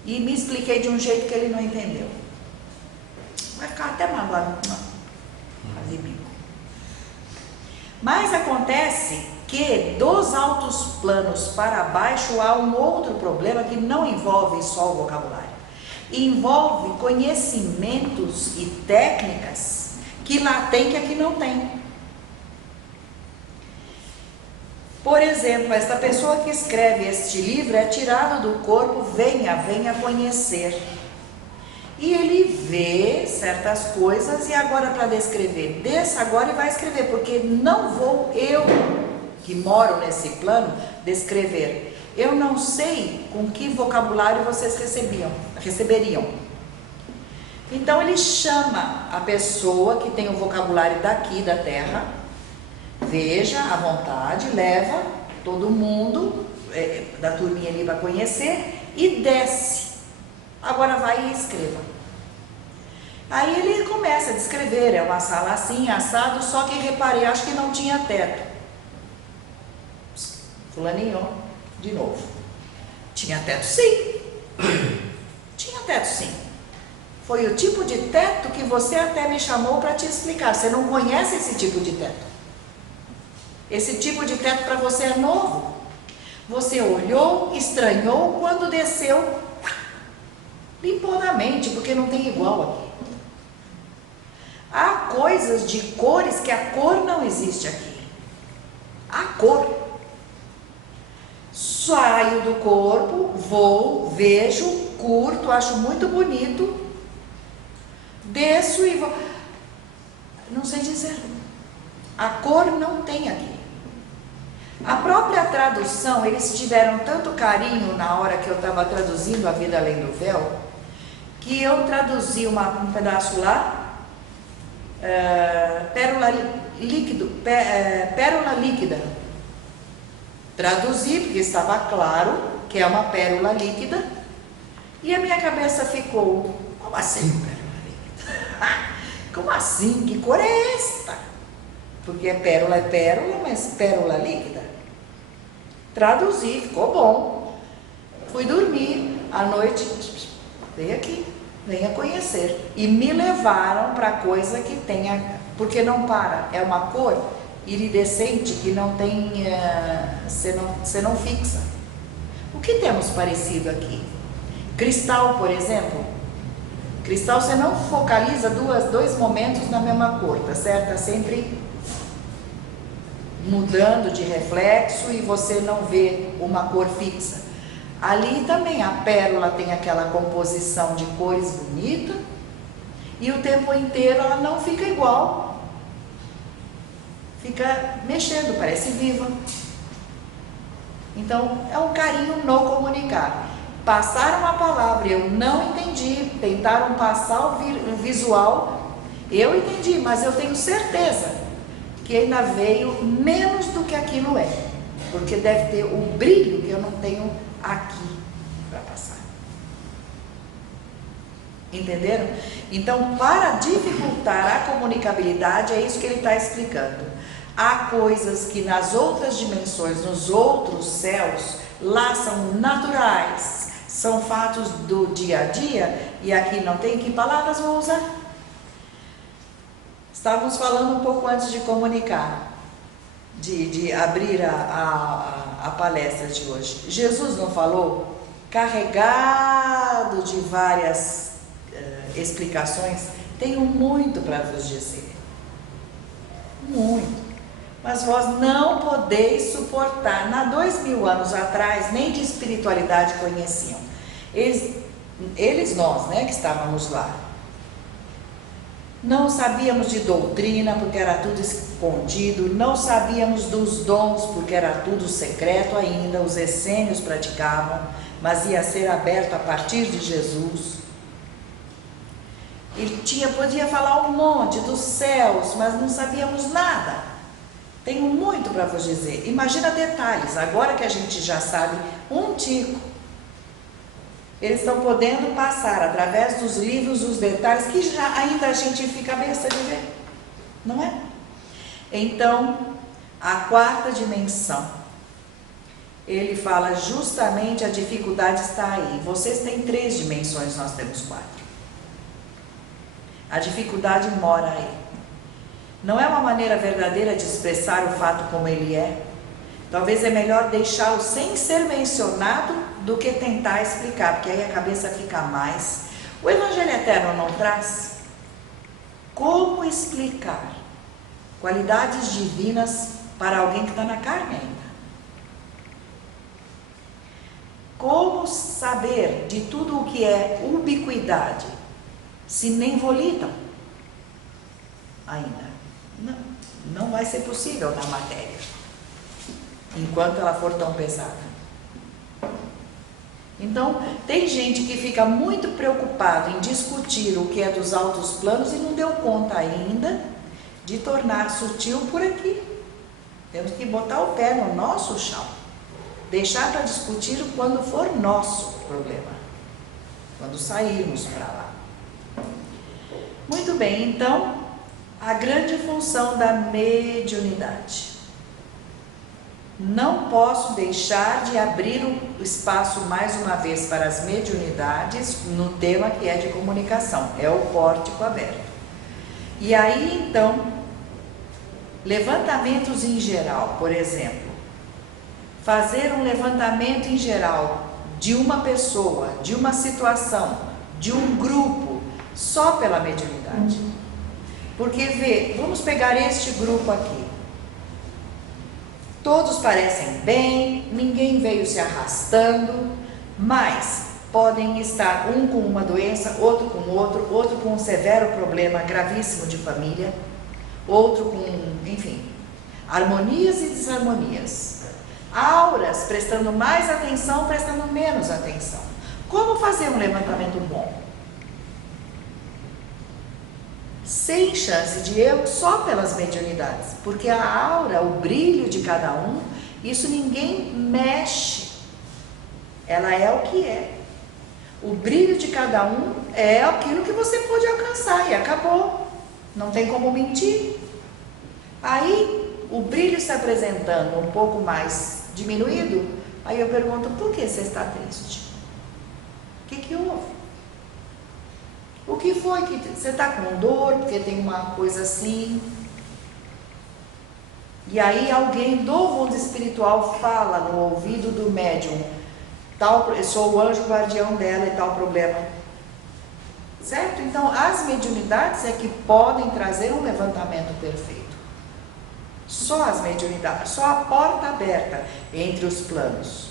E me expliquei de um jeito que ele não entendeu. Vai ficar até magoado. Fazer bico. Mas acontece que dos altos planos para baixo há um outro problema que não envolve só o vocabulário. Envolve conhecimentos e técnicas que lá tem que aqui não tem. Por exemplo, esta pessoa que escreve este livro é tirado do corpo, venha conhecer. E ele vê certas coisas e agora para descrever, desça agora e vai escrever, porque não vou eu, que moro nesse plano, descrever. Eu não sei com que vocabulário vocês receberiam. Então ele chama a pessoa que tem o vocabulário daqui da Terra, veja à vontade, leva todo mundo da turminha ali para conhecer e desce. Agora vai e escreva. Aí ele começa a descrever, é uma sala assim, assado, só que reparei, acho que não tinha teto. Fulaninho, de novo. Tinha teto sim. Tinha teto sim. Foi o tipo de teto que você até me chamou para te explicar. Você não conhece esse tipo de teto. Esse tipo de teto para você é novo. Você olhou, estranhou, quando desceu, limpou na mente, porque não tem igual aqui. Há coisas de cores que a cor não existe aqui. A cor. Saio do corpo, vou, vejo, curto, acho muito bonito, desço e vou. Não sei dizer. A cor não tem aqui. A própria tradução, eles tiveram tanto carinho na hora que eu estava traduzindo A Vida Além do Véu, que eu traduzi um pedaço lá, pérola líquida. Traduzi, porque estava claro que é uma pérola líquida, e a minha cabeça ficou, como assim pérola líquida? Como assim? Que cor é esta? porque é pérola, mas pérola líquida. Traduzi, ficou bom. Fui dormir, à noite, veio aqui, venha conhecer. E me levaram para coisa que tenha, porque não para, é uma cor iridescente que não tem, você não fixa. O que temos parecido aqui? Cristal, por exemplo. Cristal você não focaliza dois momentos na mesma cor, tá certo? Tá sempre mudando de reflexo e você não vê uma cor fixa. Ali também a pérola tem aquela composição de cores bonita e o tempo inteiro ela não fica igual. Fica mexendo, parece viva. Então é um carinho no comunicar. Passaram uma palavra, eu não entendi, tentaram passar o visual, eu entendi, mas eu tenho certeza que ainda veio menos do que aquilo é, porque deve ter o brilho que eu não tenho aqui para passar. Entenderam? Então, para dificultar a comunicabilidade, é isso que ele está explicando. Há coisas que nas outras dimensões, nos outros céus, lá são naturais, são fatos do dia a dia, e aqui não tem. Que palavras vou usar? Estávamos falando um pouco antes de comunicar, de abrir a palestra de hoje. Jesus não falou, carregado de várias explicações, tenho muito para vos dizer. Muito. Mas vós não podeis suportar. 2000 anos atrás, nem de espiritualidade conheciam. Nós, né, que estávamos lá. Não sabíamos de doutrina, porque era tudo escondido. Não sabíamos dos dons, porque era tudo secreto ainda. Os essênios praticavam, mas ia ser aberto a partir de Jesus. Ele podia falar um monte dos céus, mas não sabíamos nada. Tenho muito para vos dizer. Imagina detalhes, agora que a gente já sabe um tico. Eles estão podendo passar através dos livros os detalhes que já ainda a gente fica besta de ver, não é? Então, a quarta dimensão, ele fala justamente a dificuldade está aí. Vocês têm 3 dimensões, nós temos 4. A dificuldade mora aí. Não é uma maneira verdadeira de expressar o fato como ele é. Talvez é melhor deixá-lo sem ser mencionado do que tentar explicar, porque aí a cabeça fica mais. O Evangelho Eterno não traz como explicar qualidades divinas para alguém que está na carne ainda. Como saber de tudo o que é ubiquidade se nem volitam ainda? Não vai ser possível na matéria, enquanto ela for tão pesada. Então, tem gente que fica muito preocupado em discutir o que é dos altos planos e não deu conta ainda de tornar sutil por aqui. Temos que botar o pé no nosso chão, deixar para discutir quando for nosso problema, quando sairmos para lá. Muito bem, então, a grande função da mediunidade. Não posso deixar de abrir o espaço mais uma vez para as mediunidades no tema que é de comunicação, é o pórtico aberto. E aí então, levantamentos em geral, por exemplo, fazer um levantamento em geral de uma pessoa, de uma situação, de um grupo, só pela mediunidade. Porque vamos pegar este grupo aqui. Todos parecem bem, ninguém veio se arrastando, mas podem estar um com uma doença, outro com outro com um severo problema gravíssimo de família, outro com, enfim, harmonias e desarmonias. Auras prestando mais atenção, prestando menos atenção. Como fazer um levantamento bom? Sem chance de erro, só pelas mediunidades, porque a aura, o brilho de cada um, isso ninguém mexe, ela é o que é. O brilho de cada um é aquilo que você pode alcançar e acabou, não tem como mentir. Aí o brilho se apresentando um pouco mais diminuído, aí eu pergunto, por que você está triste? O que houve? O que foi que você está com dor, porque tem uma coisa assim? E aí alguém do mundo espiritual fala no ouvido do médium, eu sou o anjo guardião dela e tal problema. Certo? Então as mediunidades é que podem trazer um levantamento perfeito. Só as mediunidades, só a porta aberta entre os planos.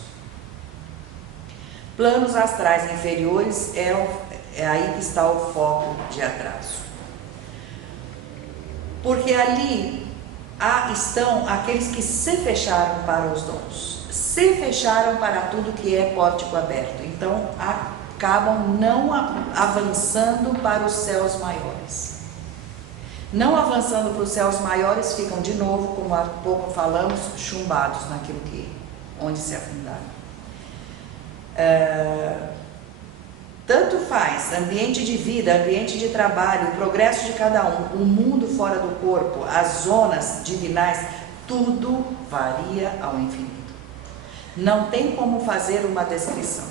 Planos astrais inferiores é aí que está o foco de atraso. Porque ali estão aqueles que se fecharam para os dons, se fecharam para tudo que é pórtico aberto. Então acabam não avançando para os céus maiores. Não avançando para os céus maiores, ficam de novo, como há pouco falamos, chumbados naquilo onde se afundaram. Tanto faz, ambiente de vida, ambiente de trabalho, o progresso de cada um, o mundo fora do corpo, as zonas divinais, tudo varia ao infinito. Não tem como fazer uma descrição.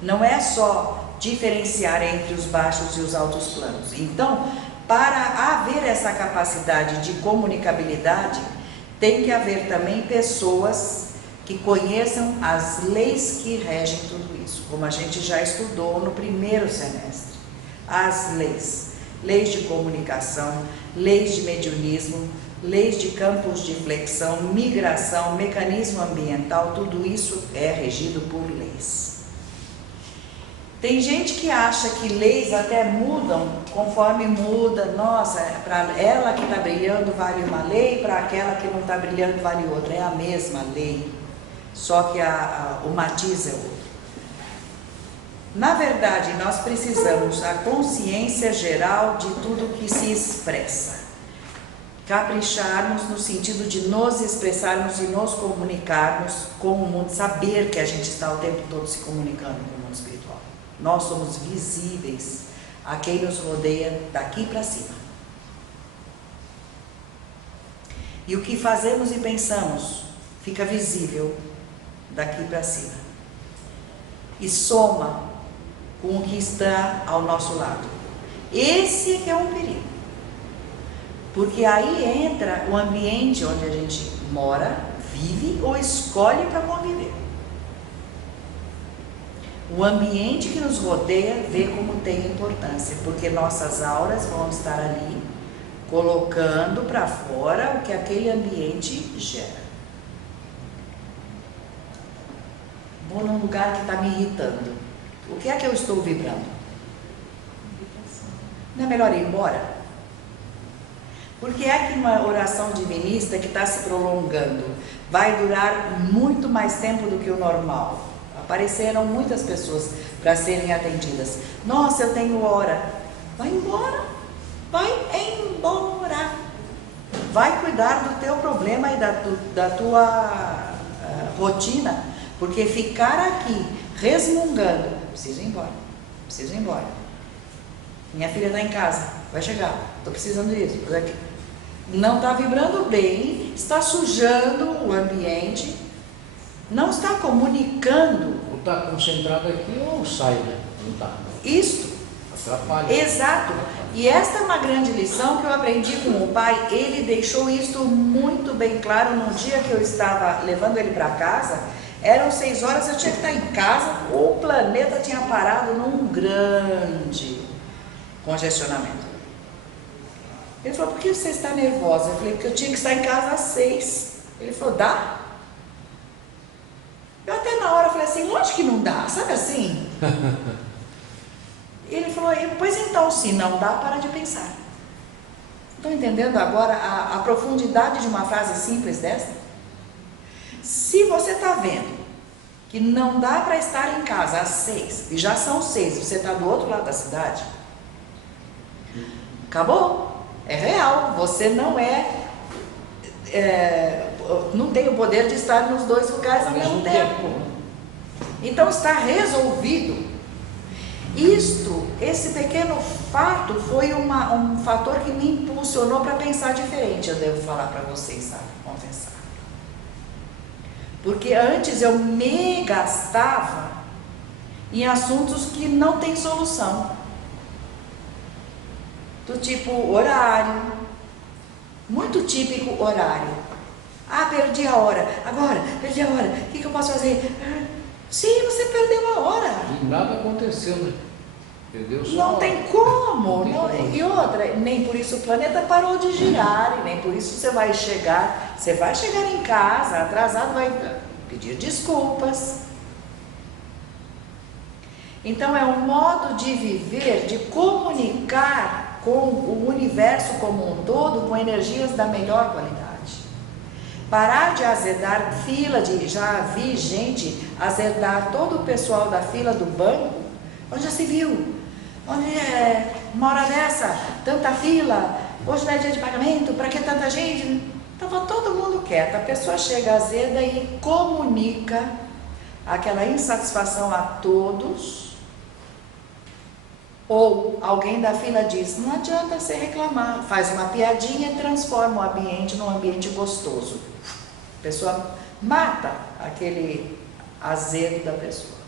Não é só diferenciar entre os baixos e os altos planos. Então, para haver essa capacidade de comunicabilidade, tem que haver também pessoas que conheçam as leis que regem tudo isso, como a gente já estudou no primeiro semestre. As leis, leis de comunicação, leis de mediunismo, leis de campos de flexão, migração, mecanismo ambiental, tudo isso é regido por leis. Tem gente que acha que leis até mudam conforme muda. Nossa, para ela que está brilhando vale uma lei, para aquela que não está brilhando vale outra. É a mesma lei, só que o matiz é outro. Na verdade, nós precisamos a consciência geral de tudo que se expressa. Capricharmos no sentido de nos expressarmos e nos comunicarmos com o mundo, saber que a gente está o tempo todo se comunicando com o mundo espiritual. Nós somos visíveis a quem nos rodeia daqui para cima. E o que fazemos e pensamos fica visível daqui para cima. E soma com o que está ao nosso lado. Esse é que é um perigo. Porque aí entra o ambiente onde a gente mora, vive ou escolhe para conviver. O ambiente que nos rodeia vê como tem importância, porque nossas auras vão estar ali colocando para fora o que aquele ambiente gera. Vou num lugar que está me irritando. O que é que eu estou vibrando? Não é melhor ir embora? Porque é que uma oração divinista que está se prolongando vai durar muito mais tempo do que o normal. Apareceram muitas pessoas para serem atendidas. Nossa, eu tenho hora. Vai embora. Vai embora. Vai cuidar do teu problema e da tua rotina. Porque ficar aqui resmungando, preciso ir embora. Preciso ir embora. Minha filha está em casa. Vai chegar. Estou precisando disso. Não está vibrando bem. Está sujando o ambiente. Não está comunicando. Ou está concentrado aqui ou sai, né? Não está. Isto. Atrapalha. Exato. E esta é uma grande lição que eu aprendi com o pai. Ele deixou isto muito bem claro no dia que eu estava levando ele para casa. Eram 6 horas, eu tinha que estar em casa. O planeta tinha parado num grande congestionamento. Ele falou, por que você está nervosa? Eu falei, porque eu tinha que estar em casa às 6. Ele falou, dá? Eu até na hora falei assim, lógico que não dá, sabe assim? Ele falou, pois então, se não dá, para de pensar. Estão entendendo agora a profundidade de uma frase simples dessa? Se você está vendo que não dá para estar em casa às 6, e já são 6, você está do outro lado da cidade, acabou, é real, você não não tem o poder de estar nos dois lugares ao mesmo tempo. Então está resolvido. Esse pequeno fato foi um fator que me impulsionou para pensar diferente, eu devo falar para vocês, sabe? Confessar. Porque antes eu me gastava em assuntos que não tem solução. Do tipo horário, muito típico horário. Ah, perdi a hora, agora, perdi a hora, o que eu posso fazer? Sim, você perdeu a hora. E nada aconteceu, né? Perdeu só. Não tem como. Não tem como. E outra, nem por isso o planeta parou de girar, e nem por isso você vai chegar em casa atrasado, vai pedir desculpas. Então é um modo de viver, de comunicar com o universo como um todo, com energias da melhor qualidade. Parar de azedar já vi gente azedar todo o pessoal da fila do banco. Onde já se viu? Onde uma hora dessa, tanta fila, hoje não é dia de pagamento, para que tanta gente? Estava todo mundo quieto. A pessoa chega azeda e comunica aquela insatisfação a todos. Ou alguém da fila diz, não adianta você reclamar, faz uma piadinha e transforma o ambiente num ambiente gostoso. A pessoa mata aquele azedo da pessoa.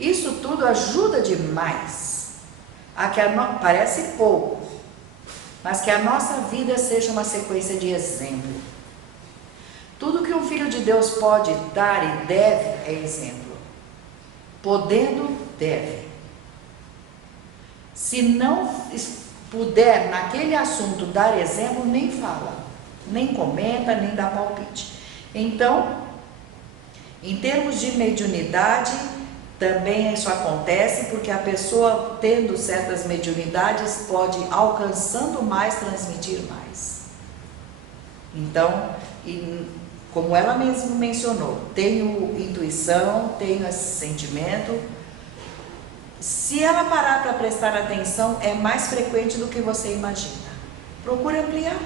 Isso tudo ajuda demais a que parece pouco, mas que a nossa vida seja uma sequência de exemplo. Tudo que um filho de Deus pode dar e deve é exemplo. Podendo, deve. Se não puder naquele assunto dar exemplo, nem fala, nem comenta, nem dá palpite. Então, em termos de mediunidade, também isso acontece porque a pessoa, tendo certas mediunidades, pode, alcançando mais, transmitir mais. Então, como ela mesma mencionou, tenho intuição, tenho esse sentimento. Se ela parar para prestar atenção, é mais frequente do que você imagina. Procure ampliar.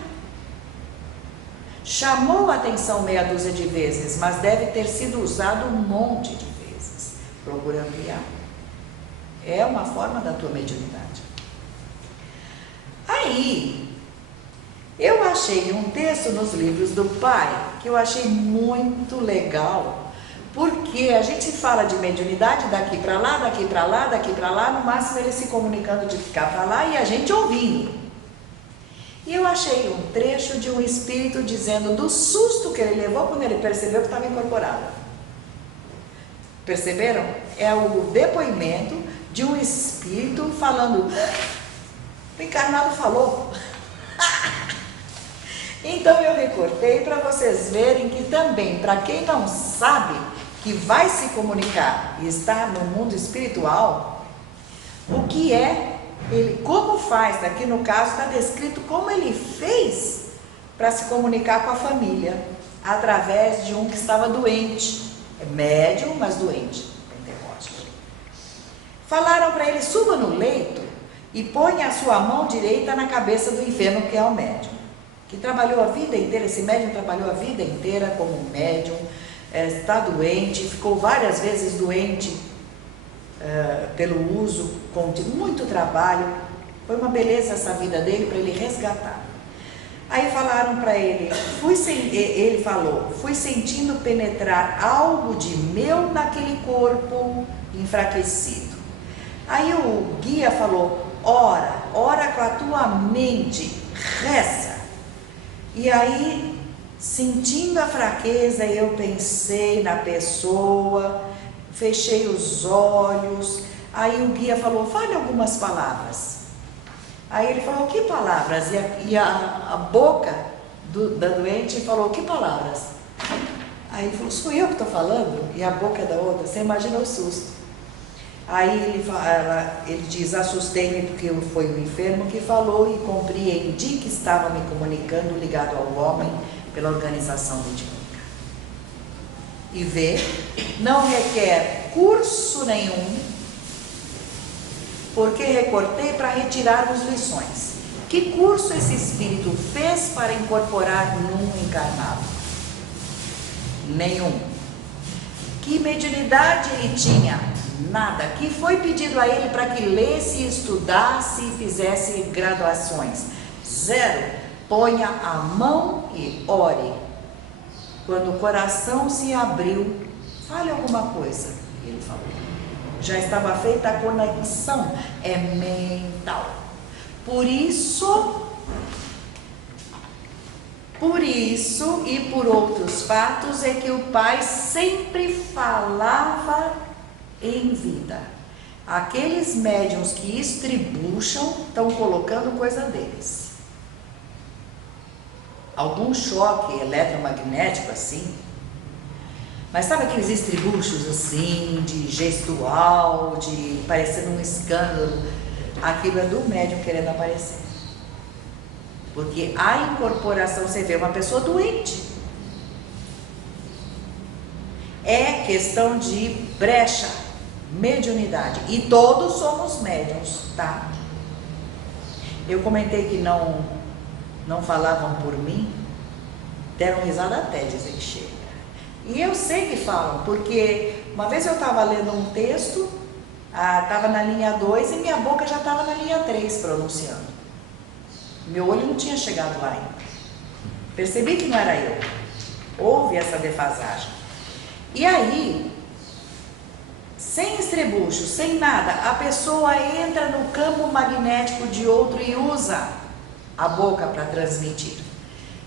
Chamou a atenção meia dúzia de vezes, mas deve ter sido usado um monte de vezes. Procure ampliar. É uma forma da tua mediunidade. Aí, eu achei um texto nos livros do Pai, que eu achei muito legal, porque a gente fala de mediunidade daqui para lá, daqui para lá, daqui para lá, no máximo ele se comunicando de ficar para lá e a gente ouvindo. E eu achei um trecho de um espírito dizendo do susto que ele levou quando ele percebeu que estava incorporado. Perceberam? É o depoimento de um espírito falando, o encarnado falou. Então eu recortei para vocês verem que também, para quem não sabe que vai se comunicar e está no mundo espiritual, o que é, ele como faz, aqui no caso está descrito como ele fez para se comunicar com a família, através de um que estava doente, é médium, mas doente, Pentecoste. Falaram para ele, suba no leito e ponha a sua mão direita na cabeça do enfermo, que é o médium, que trabalhou a vida inteira, esse médium trabalhou a vida inteira como médium, está doente, ficou várias vezes doente pelo uso contínuo, muito trabalho, foi uma beleza essa vida dele para ele resgatar. Aí falaram para ele, ele falou, fui sentindo penetrar algo de meu naquele corpo enfraquecido. Aí o guia falou, ora com a tua mente, reza. E aí, sentindo a fraqueza, eu pensei na pessoa, fechei os olhos, aí o guia falou, fale algumas palavras. Aí ele falou, que palavras? E a boca da doente falou, que palavras? Aí ele falou, sou eu que estou falando? E a boca da outra, você imagina o susto. Aí ele diz, assustei-me porque foi o enfermo que falou e compreendi que estava me comunicando ligado ao homem pela organização rítmica. E vê, não requer curso nenhum, porque recortei para retirarmos lições. Que curso esse espírito fez para incorporar num encarnado? Nenhum. Que mediunidade ele tinha? nada. Que foi pedido a ele para que lesse, estudasse e fizesse graduações? Zero. Ponha a mão e ore. Quando o coração se abriu, fale alguma coisa. Ele falou. Já estava feita a conexão. É mental. Por isso e por outros fatos é que o Pai sempre falava em vida. Aqueles médiuns que estribucham estão colocando coisa deles. Algum choque eletromagnético assim. Mas sabe aqueles estribuchos assim, de gestual, de parecendo um escândalo? Aquilo é do médium querendo aparecer. Porque a incorporação, você vê uma pessoa doente. É questão de brecha, mediunidade. E todos somos médiuns, tá? Eu comentei que não falavam por mim, deram risada até dizer que chega. E eu sei que falam, porque uma vez eu estava lendo um texto, estava na linha 2 e minha boca já estava na linha 3 pronunciando. Meu olho não tinha chegado lá ainda. Percebi que não era eu. Houve essa defasagem. E aí, sem estrebucho, sem nada, a pessoa entra no campo magnético de outro e usa a boca para transmitir.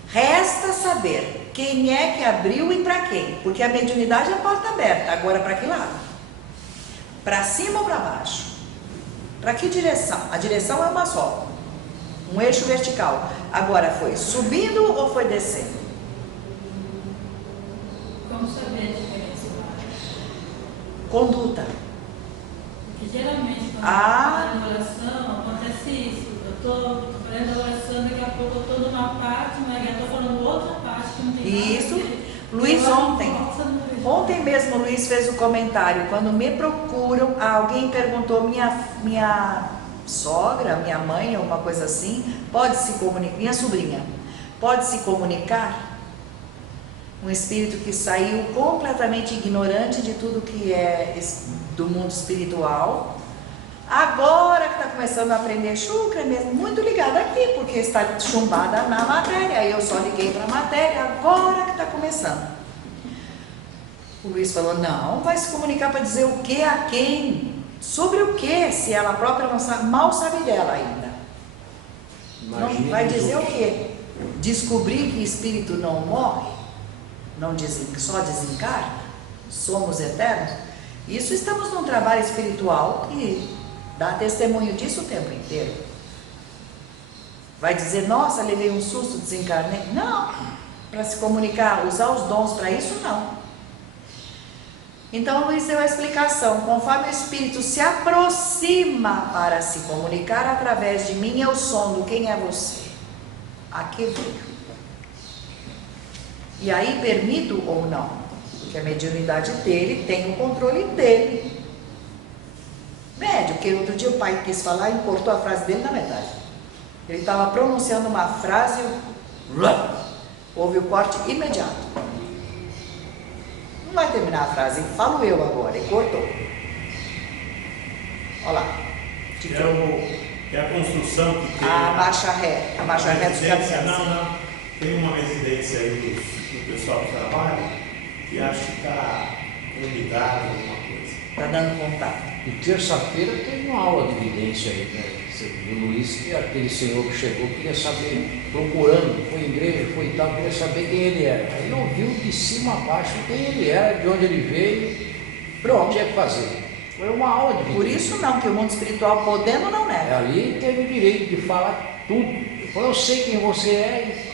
Resta saber quem é que abriu e para quem. Porque a mediunidade é a porta aberta. Agora para que lado? Para cima ou para baixo? Para que direção? A direção é uma só. Um eixo vertical. Agora foi subindo ou foi descendo? Como saber a diferença? Conduta. Porque geralmente quando Ah. eu estou fazendo oração, acontece isso. Eu estou fazendo oração, daqui a pouco eu estou numa parte, mas eu estou falando outra parte que não tem nada a Isso. ver. Luiz, Eu ontem. não- Ontem mesmo o Luiz fez o comentário. Quando me procuram, alguém perguntou, minha sogra, minha mãe, alguma coisa assim, pode se comunicar, minha sobrinha, pode se comunicar? Um espírito que saiu completamente ignorante de tudo que é do mundo espiritual, agora que está começando a aprender chucra mesmo, muito ligada aqui, porque está chumbada na matéria. Aí eu só liguei para a matéria, agora que está começando. O Luiz falou, não, vai se comunicar para dizer o que a quem? Sobre o que, se ela própria não sabe, mal sabe dela ainda. Não, vai dizer o que? Descobrir que espírito não morre, só desencarna, somos eternos. Isso estamos num trabalho espiritual que dá testemunho disso o tempo inteiro. Vai dizer, nossa, levei um susto, desencarnei? Não, para se comunicar, usar os dons para isso, não. Então Luiz deu a explicação, conforme o espírito se aproxima para se comunicar através de mim, eu sondo quem é você, a que veio. E aí permito ou não, porque a mediunidade dele tem o controle dele. Médio, porque outro dia o pai quis falar e cortou a frase dele na metade. Ele estava pronunciando uma frase, houve o corte imediato. Não vai terminar a frase, falo eu agora, e cortou. Olha lá. É a construção que tem. A marcha ré dos residência, caminhões. não. Tem uma residência aí do pessoal que trabalha que acho que está convidado alguma coisa. Está dando contato. E terça-feira teve uma aula de evidência aí, né? Você viu o Luiz, que aquele senhor que chegou queria saber, procurando, foi em igreja, foi e tal, queria saber quem ele era. Aí não viu de cima a baixo quem ele era, de onde ele veio, pronto, tinha que fazer. Foi uma aula de evidência. Por isso não, que o mundo espiritual podendo não nega. Ali teve o direito de falar tudo. Ele falou, eu sei quem você é,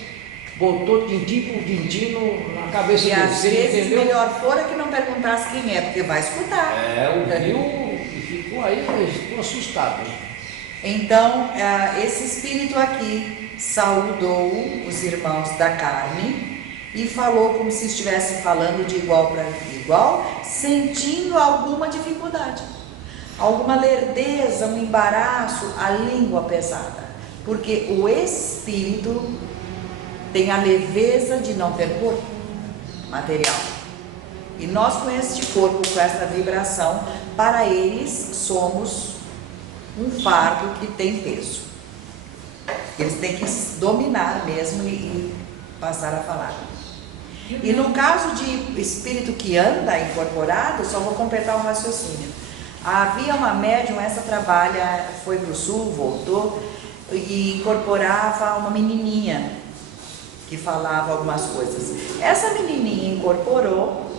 e botou tintim por tintim na cabeça E dele, às você vezes entendeu? melhor fora que não perguntasse quem é, porque vai escutar. Ouviu e ficou aí, ficou assustado. Então, esse espírito aqui saudou os irmãos da carne e falou como se estivesse falando de igual para igual, sentindo alguma dificuldade, alguma lerdeza, um embaraço, a língua pesada, porque o espírito tem a leveza de não ter corpo material. E nós com este corpo, com esta vibração, para eles somos um fardo que tem peso. Eles têm que dominar mesmo e passar a falar. E no caso de espírito que anda incorporado, só vou completar o raciocínio. Havia uma médium, essa trabalha, foi para o sul, voltou, e incorporava uma menininha que falava algumas coisas. Essa menininha incorporou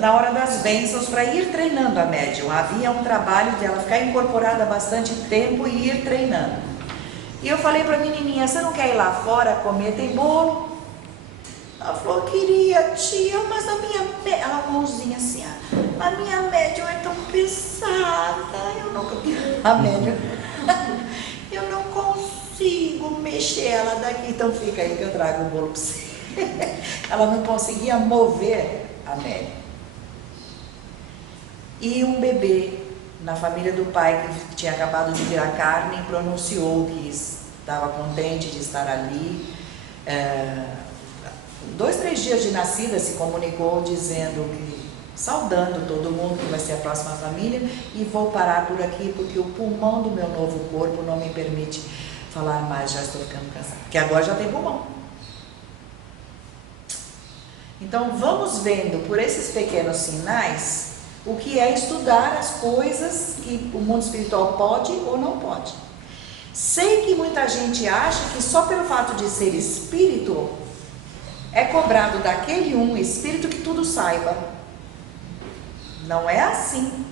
na hora das bênçãos para ir treinando a médium. Havia um trabalho de ela ficar incorporada há bastante tempo e ir treinando. E eu falei para a menininha, você não quer ir lá fora comer? Tem bolo? Ela falou, queria, tia, mas a minha médium, a mãozinha assim, a minha médium é tão pesada, eu não, a médium, eu não consigo mexer ela daqui, então fica aí que eu trago o bolo para você. Ela não conseguia mover a médium. E um bebê na família do pai que tinha acabado de virar carne pronunciou que estava contente de estar ali. 2, 3 dias de nascida se comunicou dizendo que, saudando todo mundo que vai ser a próxima família, e vou parar por aqui porque o pulmão do meu novo corpo não me permite falar mais, já estou ficando cansada, porque agora já tem pulmão. Então vamos vendo por esses pequenos sinais o que é estudar as coisas que o mundo espiritual pode ou não pode. Sei que muita gente acha que só pelo fato de ser espírito é cobrado daquele um espírito que tudo saiba. Não é assim.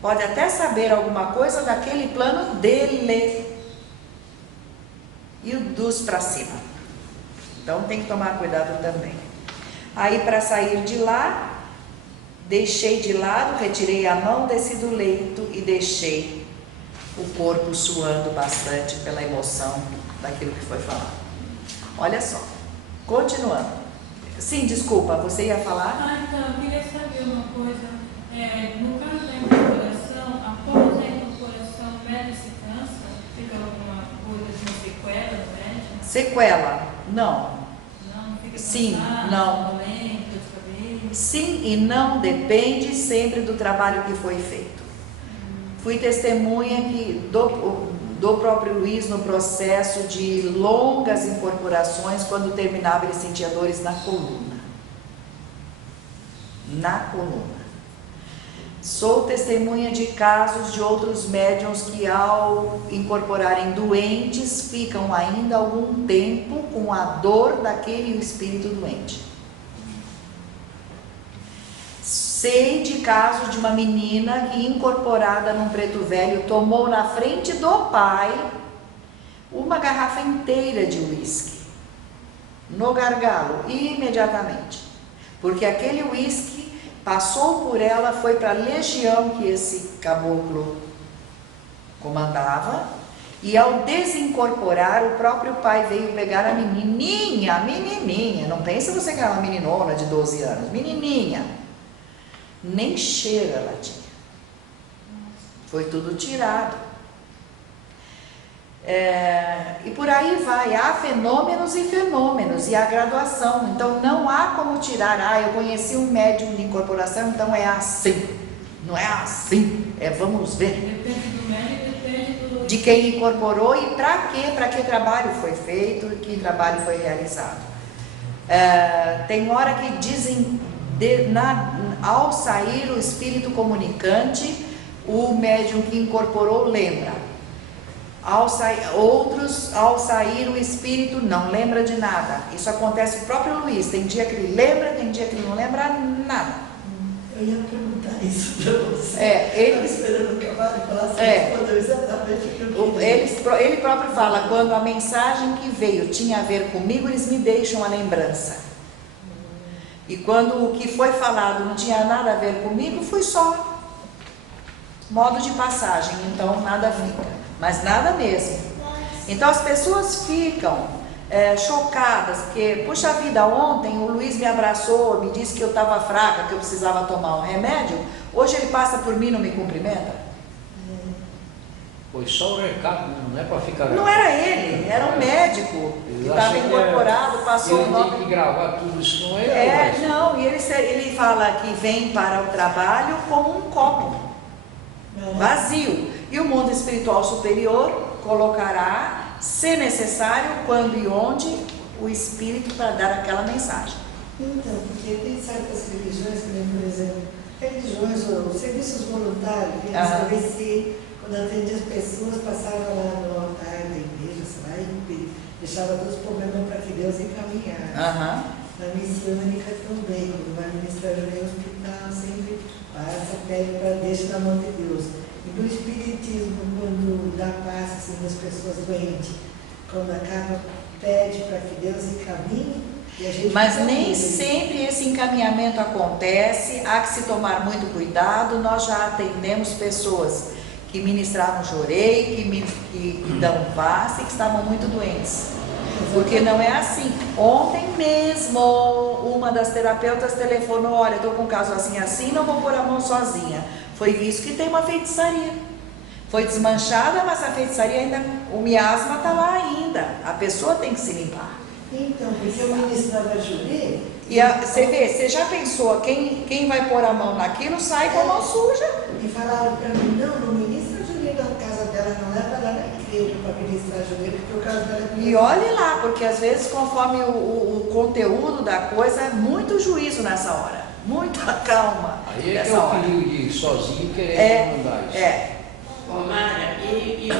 Pode até saber alguma coisa daquele plano dele e o dos para cima. Então tem que tomar cuidado também. Aí para sair de lá, deixei de lado, retirei a mão, desci do leito e deixei o corpo suando bastante pela emoção daquilo que foi falado. Olha só, continuando. Sim, desculpa, você ia falar? Então, eu queria saber uma coisa. No caso da incorporação, após a incorporação, o médium se cansa? Fica alguma coisa de sequela no médium? Sequela? Não. Não, fica Sim, cansado, não. dolente, dor de cabeça? Sim e não, depende sempre do trabalho que foi feito. Fui testemunha do próprio Luiz no processo de longas incorporações. Quando terminava ele sentia dores na coluna. Na coluna. Sou testemunha de casos de outros médiuns que ao incorporarem doentes ficam ainda algum tempo com a dor daquele espírito doente. Sei de casos de uma menina que, incorporada num preto velho, tomou na frente do pai uma garrafa inteira de uísque, no gargalo, imediatamente. Porque aquele uísque passou por ela, foi para a legião que esse caboclo comandava, e ao desincorporar, o próprio pai veio pegar a menininha, não pensa você que era uma meninona de 12 anos, menininha. Nem cheiro ela tinha. Foi tudo tirado. E por aí vai. Há fenômenos e fenômenos, e a graduação. Então não há como tirar. Eu conheci um médium de incorporação, então é assim. Não é assim. Vamos ver. Depende do médium, depende de quem incorporou e para quê? Para que trabalho foi feito e que trabalho foi realizado. Tem hora que dizem ao sair o espírito comunicante, o médium que incorporou lembra. Outros, ao sair o espírito não lembra de nada. Isso acontece com o próprio Luiz. Tem dia que ele lembra, tem dia que ele não lembra nada. Eu ia perguntar isso para você. Estava esperando o cavalo falar assim, respondeu exatamente o que eu queria. Ele próprio fala, quando a mensagem que veio tinha a ver comigo, eles me deixam a lembrança. E quando o que foi falado não tinha nada a ver comigo, foi só modo de passagem, então nada fica, mas nada mesmo. Então as pessoas ficam chocadas, porque, puxa vida, ontem o Luiz me abraçou, me disse que eu estava fraca, que eu precisava tomar um remédio, hoje ele passa por mim e não me cumprimenta? Foi só o recado, não é para ficar. Não era ele, era um médico que estava incorporado, passou o nome. Tem que gravar tudo isso com ele. Não, e ele fala que vem para o trabalho como um copo vazio. E o mundo espiritual superior colocará, se necessário, quando e onde, o espírito para dar aquela mensagem. Então, porque tem certas religiões, por exemplo, religiões ou serviços voluntários, que eles estabeleciam, quando atendia as pessoas, passava lá no altar da igreja, sei lá, e deixava todos os problemas para que Deus encaminhasse. Na messiânica também, quando vai ministrar no hospital, sempre passa, pede para deixar na mão de Deus. E no espiritismo, quando dá passe assim, das pessoas doentes, quando acaba, pede para que Deus encaminhe. Mas nem sempre esse encaminhamento acontece, há que se tomar muito cuidado. Nós já atendemos pessoas que ministravam jorei, que dão passe, que estavam muito doentes. Porque não é assim. Ontem mesmo, uma das terapeutas telefonou: olha, eu estou com um caso assim, não vou pôr a mão sozinha. Foi visto que tem uma feitiçaria. Foi desmanchada, mas a feitiçaria ainda, o miasma está lá ainda. A pessoa tem que se limpar. Então, porque eu ministrava jurê. E você vê, você já pensou, quem vai pôr a mão naquilo sai com a mão suja? E falaram para mim: não ministra jurê na casa dela, não leva lá na igreja para ministrar jurê, porque o caso dela é. E olhe lá, porque às vezes, conforme o conteúdo da coisa, é muito juízo nessa hora, muita calma. Aí é que é o perigo de ir sozinho querer mandar isso. Ô Mara, e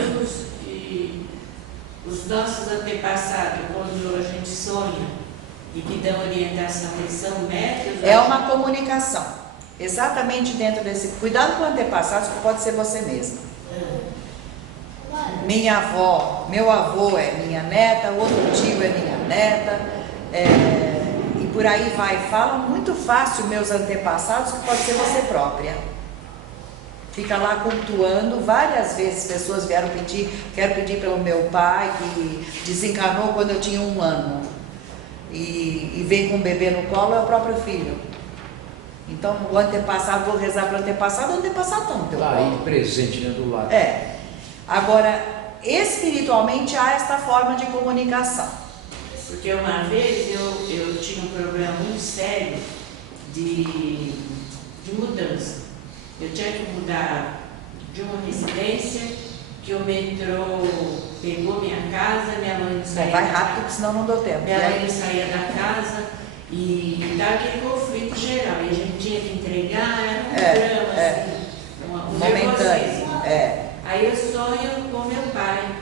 os nossos antepassados, quando a gente sonha e que dão orientação, eles são médios? É uma comunicação, exatamente dentro desse. Cuidado com antepassados, que pode ser você mesmo. Minha avó, meu avô é minha neta, o outro tio é minha neta, e por aí vai. Falam muito fácil meus antepassados, que pode ser você própria. Fica lá cultuando, várias vezes pessoas vieram pedir, quero pedir pelo meu pai, que desencarnou quando eu tinha 1 ano, e vem com um bebê no colo, é o próprio filho. Então, o antepassado, vou rezar para o antepassado está no teu colo. Aí, presente, né, do lado. Agora, espiritualmente há esta forma de comunicação. Porque uma vez eu tinha um problema muito sério de mudança. Eu tinha que mudar de uma residência, que o metrô pegou minha casa, minha mãe não saía. Vai rápido, porque senão não deu tempo. Minha mãe não saía da casa e dava aquele conflito geral. E a gente tinha que entregar, era um drama, assim, um momentâneo. Aí eu sonho com meu pai,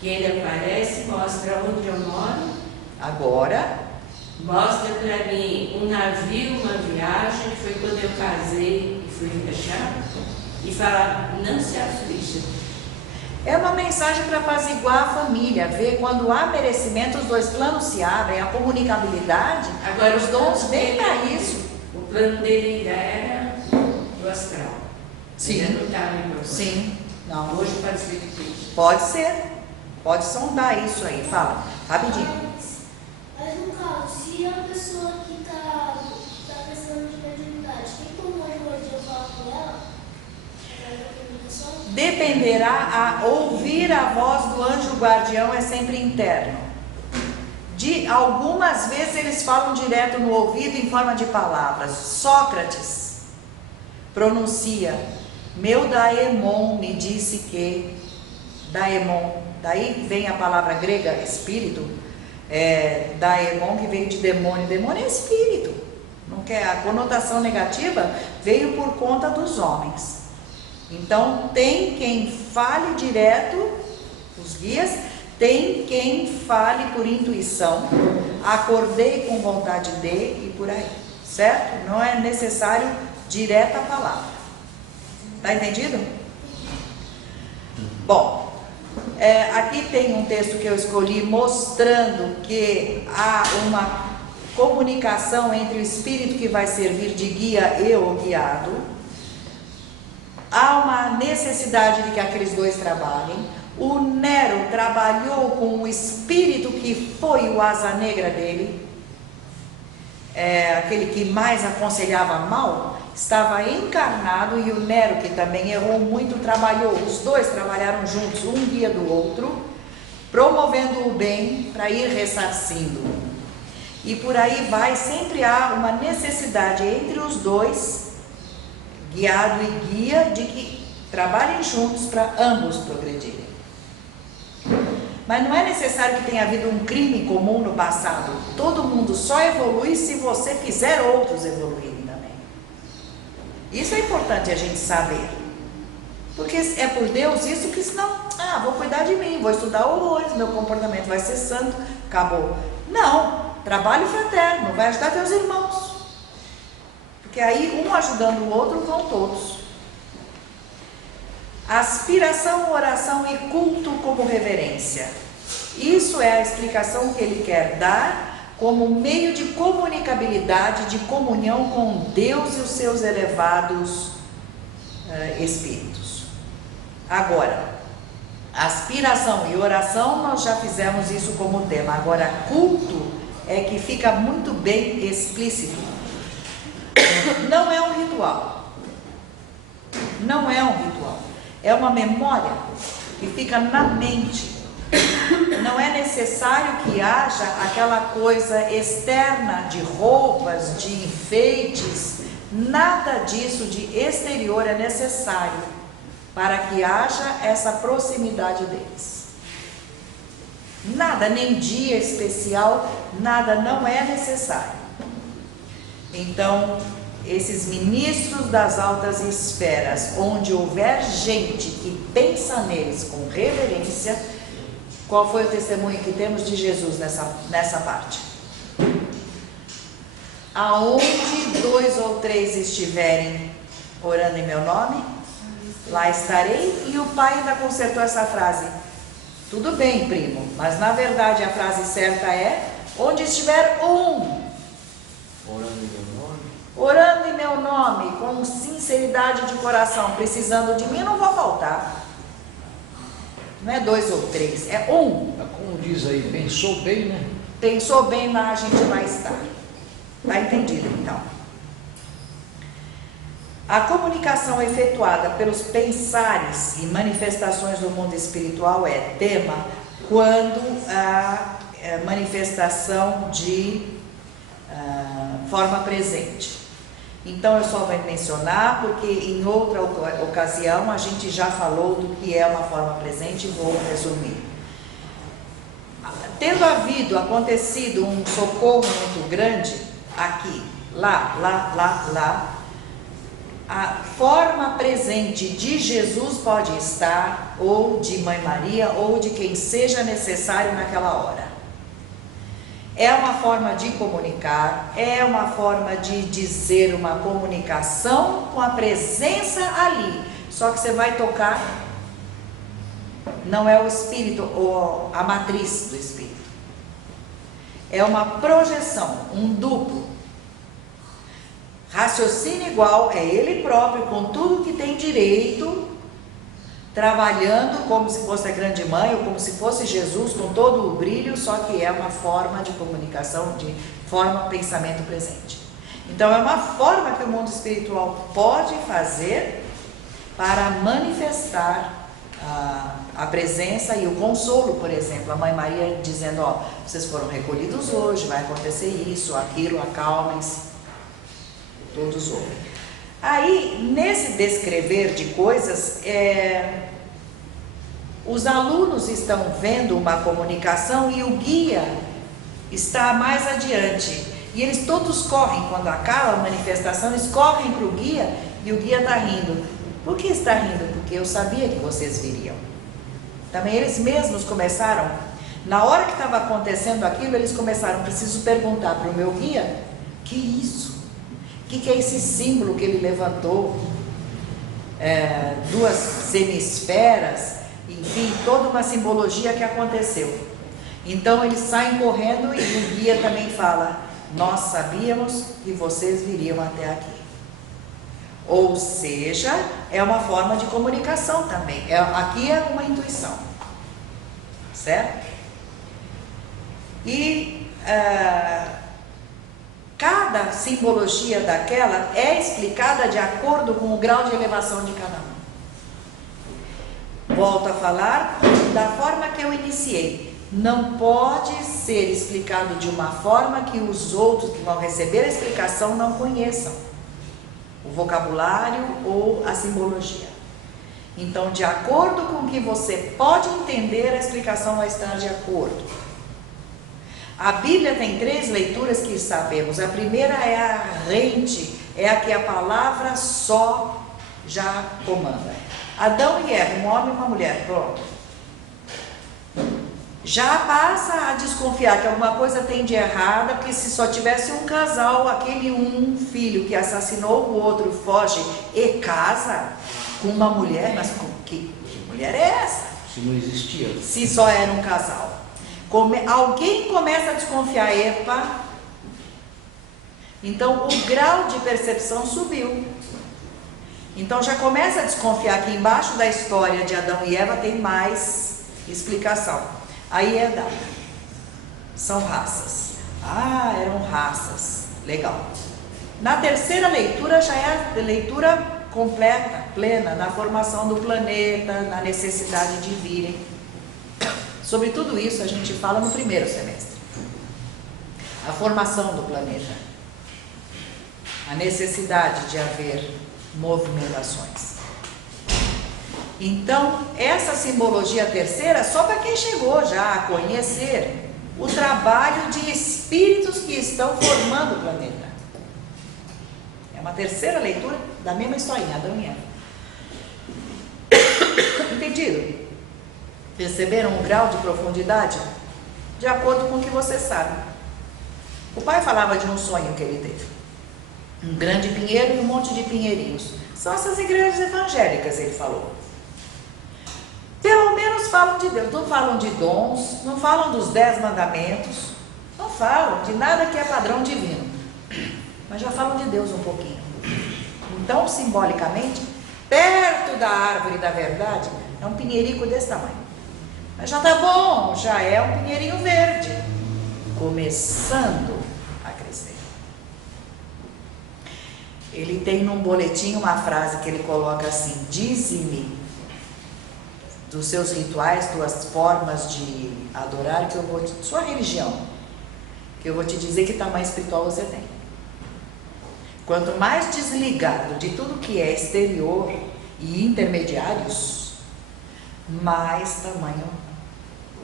que ele aparece, mostra onde eu moro. Agora. Mostra para mim um navio, uma viagem, que foi quando eu casei e fui fechar, e fala: não se aflige. É uma mensagem para apaziguar a família, ver quando há merecimento, os dois planos se abrem, a comunicabilidade. Agora, os dons vêm para isso. O plano dele ainda era do astral. Sim. Ainda não estava em propósito. Sim. Não. Hoje pode ser difícil. Pode ser. Pode sondar isso aí. Fala, rapidinho. Mas no caso, se a pessoa que está precisando de mediunidade, tem como a guardiã falar com ela? Dependerá a ouvir a voz do anjo guardião, é sempre interno. Algumas vezes eles falam direto no ouvido em forma de palavras. Sócrates pronuncia: meu daemon me disse que. Daemon, daí vem a palavra grega espírito. Daemon, que veio de demônio. Demônio é espírito. Não quer, a conotação negativa veio por conta dos homens. Então tem quem fale direto, os guias, tem quem fale por intuição, acordei com vontade de, e por aí, certo? Não é necessário direta a palavra. Tá entendido? Bom, aqui tem um texto que eu escolhi mostrando que há uma comunicação entre o espírito que vai servir de guia e o guiado. Há uma necessidade de que aqueles dois trabalhem. O Nero trabalhou com o espírito que foi o asa negra dele, aquele que mais aconselhava mal, estava encarnado e o Nero, que também errou muito, trabalhou. Os dois trabalharam juntos, um guia do outro, promovendo o bem para ir ressarcindo. E por aí vai, sempre há uma necessidade entre os dois, guiado e guia, de que trabalhem juntos para ambos progredirem. Mas não é necessário que tenha havido um crime comum no passado. Todo mundo só evolui se você fizer outros evoluírem também. Isso é importante a gente saber. Porque é por Deus isso, que senão, vou cuidar de mim, vou estudar horrores, meu comportamento vai ser santo, acabou. Não, trabalho fraterno, vai ajudar teus irmãos. Porque aí, um ajudando o outro, vão todos. Aspiração, oração e culto como reverência. Isso é a explicação que ele quer dar como meio de comunicabilidade, de comunhão com Deus e os seus elevados espíritos. Agora, aspiração e oração, nós já fizemos isso como tema. Agora, culto é que fica muito bem explícito. Não é um ritual. Não é um ritual. É uma memória que fica na mente. Não é necessário que haja aquela coisa externa de roupas, de enfeites. Nada disso de exterior é necessário para que haja essa proximidade deles. Nada, nem dia especial, nada, não é necessário. Então, esses ministros das altas esferas, onde houver gente que pensa neles com reverência, qual foi o testemunho que temos de Jesus nessa parte? Aonde 2 ou 3 estiverem orando em meu nome, lá estarei. E o pai ainda consertou essa frase. Tudo bem, primo, mas na verdade a frase certa é: onde estiver um orando em meu nome, com sinceridade de coração, precisando de mim, eu não vou faltar. Não é 2 ou 3, é um. Como diz aí, pensou bem, né? Pensou bem, lá a gente vai estar. Está entendido, então? A comunicação efetuada pelos pensares e manifestações do mundo espiritual é tema quando a manifestação de forma presente. Então eu só vou mencionar porque em outra ocasião a gente já falou do que é uma forma presente e vou resumir. Tendo acontecido um socorro muito grande, aqui, lá, a forma presente de Jesus pode estar, ou de Mãe Maria, ou de quem seja necessário naquela hora. É uma forma de comunicar, é uma forma de dizer uma comunicação com a presença ali. Só que você vai tocar, não é o Espírito ou a matriz do Espírito. É uma projeção, um duplo. Raciocínio igual, é ele próprio, com tudo que tem direito, trabalhando como se fosse a grande mãe, ou como se fosse Jesus, com todo o brilho, só que é uma forma de comunicação, de forma pensamento presente. Então é uma forma que o mundo espiritual pode fazer para manifestar a presença e o consolo. Por exemplo, a Mãe Maria dizendo: ó, vocês foram recolhidos hoje, vai acontecer isso, aquilo, acalmem-se. Todos ouvem. Aí, nesse descrever de coisas, os alunos estão vendo uma comunicação e o guia está mais adiante. E eles todos correm, quando acaba a manifestação, eles correm para o guia e o guia está rindo. Por que está rindo? Porque eu sabia que vocês viriam. Também eles mesmos começaram, na hora que estava acontecendo aquilo, eles começaram: preciso perguntar para o meu guia, que isso? O que é esse símbolo que ele levantou? 2 semisferas, enfim, toda uma simbologia que aconteceu. Então eles saem correndo e o guia também fala: nós sabíamos que vocês viriam até aqui. Ou seja, é uma forma de comunicação também. Aqui é uma intuição, certo? E cada cada simbologia daquela é explicada de acordo com o grau de elevação de cada um. Volto a falar da forma que eu iniciei. Não pode ser explicado de uma forma que os outros que vão receber a explicação não conheçam o vocabulário ou a simbologia. Então, de acordo com o que você pode entender, a explicação vai estar de acordo. A Bíblia tem 3 leituras que sabemos. A primeira é a rente, é a que a palavra só já comanda. Adão e Eva, um homem e uma mulher, pronto. Já passa a desconfiar que alguma coisa tem de errada, porque se só tivesse um casal, aquele um filho que assassinou o outro foge e casa com uma mulher, mas que mulher é essa? Se não existia. Se só era um casal. Alguém começa a desconfiar, epa. Então o grau de percepção subiu. Então já começa a desconfiar que embaixo da história de Adão e Eva tem mais explicação. Aí é dada. São raças. Ah, eram raças. Legal. Na terceira leitura já é a leitura completa, plena, na formação do planeta, na necessidade de virem. Sobre tudo isso a gente fala no primeiro semestre. A formação do planeta. A necessidade de haver movimentações. Então, essa simbologia terceira, só para quem chegou já a conhecer o trabalho de espíritos que estão formando o planeta. É uma terceira leitura da mesma historinha, Adão e Eva. Entendido? Perceberam o grau de profundidade? De acordo com o que você sabe. O pai falava de um sonho que ele teve. Um grande pinheiro e um monte de pinheirinhos. São essas igrejas evangélicas, ele falou. Pelo menos falam de Deus, não falam de dons, não falam dos 10 mandamentos, não falam de nada que é padrão divino, mas já falam de Deus um pouquinho. Então, simbolicamente, perto da árvore da verdade, é um pinheirico desse tamanho. Mas já tá bom, já é um pinheirinho verde, começando a crescer. Ele tem num boletim uma frase que ele coloca assim: dize-me dos seus rituais, tuas formas de adorar, que eu vou sua religião, que eu vou te dizer que tamanho espiritual você tem. Quanto mais desligado de tudo que é exterior e intermediários, mais tamanho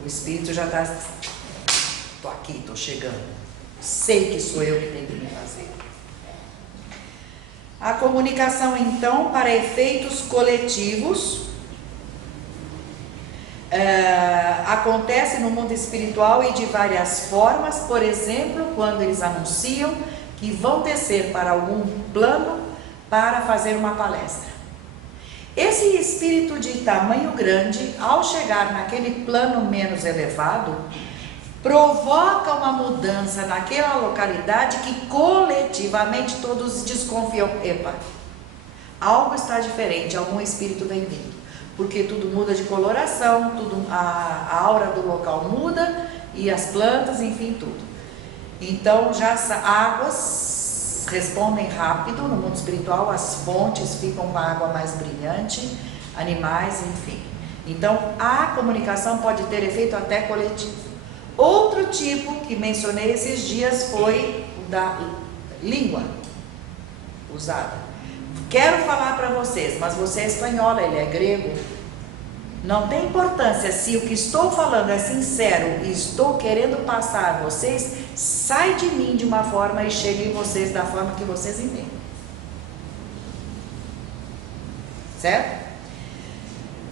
o espírito já está. Estou aqui, estou chegando, sei que sou eu que tenho que me fazer. A comunicação, então, para efeitos coletivos, acontece no mundo espiritual e de várias formas. Por exemplo, quando eles anunciam que vão descer para algum plano para fazer uma palestra. Esse espírito de tamanho grande, ao chegar naquele plano menos elevado, provoca uma mudança naquela localidade que coletivamente todos desconfiam. Epa, algo está diferente, algum espírito vem vindo. Porque tudo muda de coloração, a aura do local muda, e as plantas, enfim, tudo. Então, já as águas respondem rápido no mundo espiritual, as fontes ficam com a água mais brilhante, animais, enfim. Então, a comunicação pode ter efeito até coletivo. Outro tipo que mencionei esses dias foi o da língua usada. Quero falar para vocês, mas você é espanhola, ele é grego. Não tem importância se o que estou falando é sincero e estou querendo passar a vocês, sai de mim de uma forma e chega em vocês da forma que vocês entendem. Certo?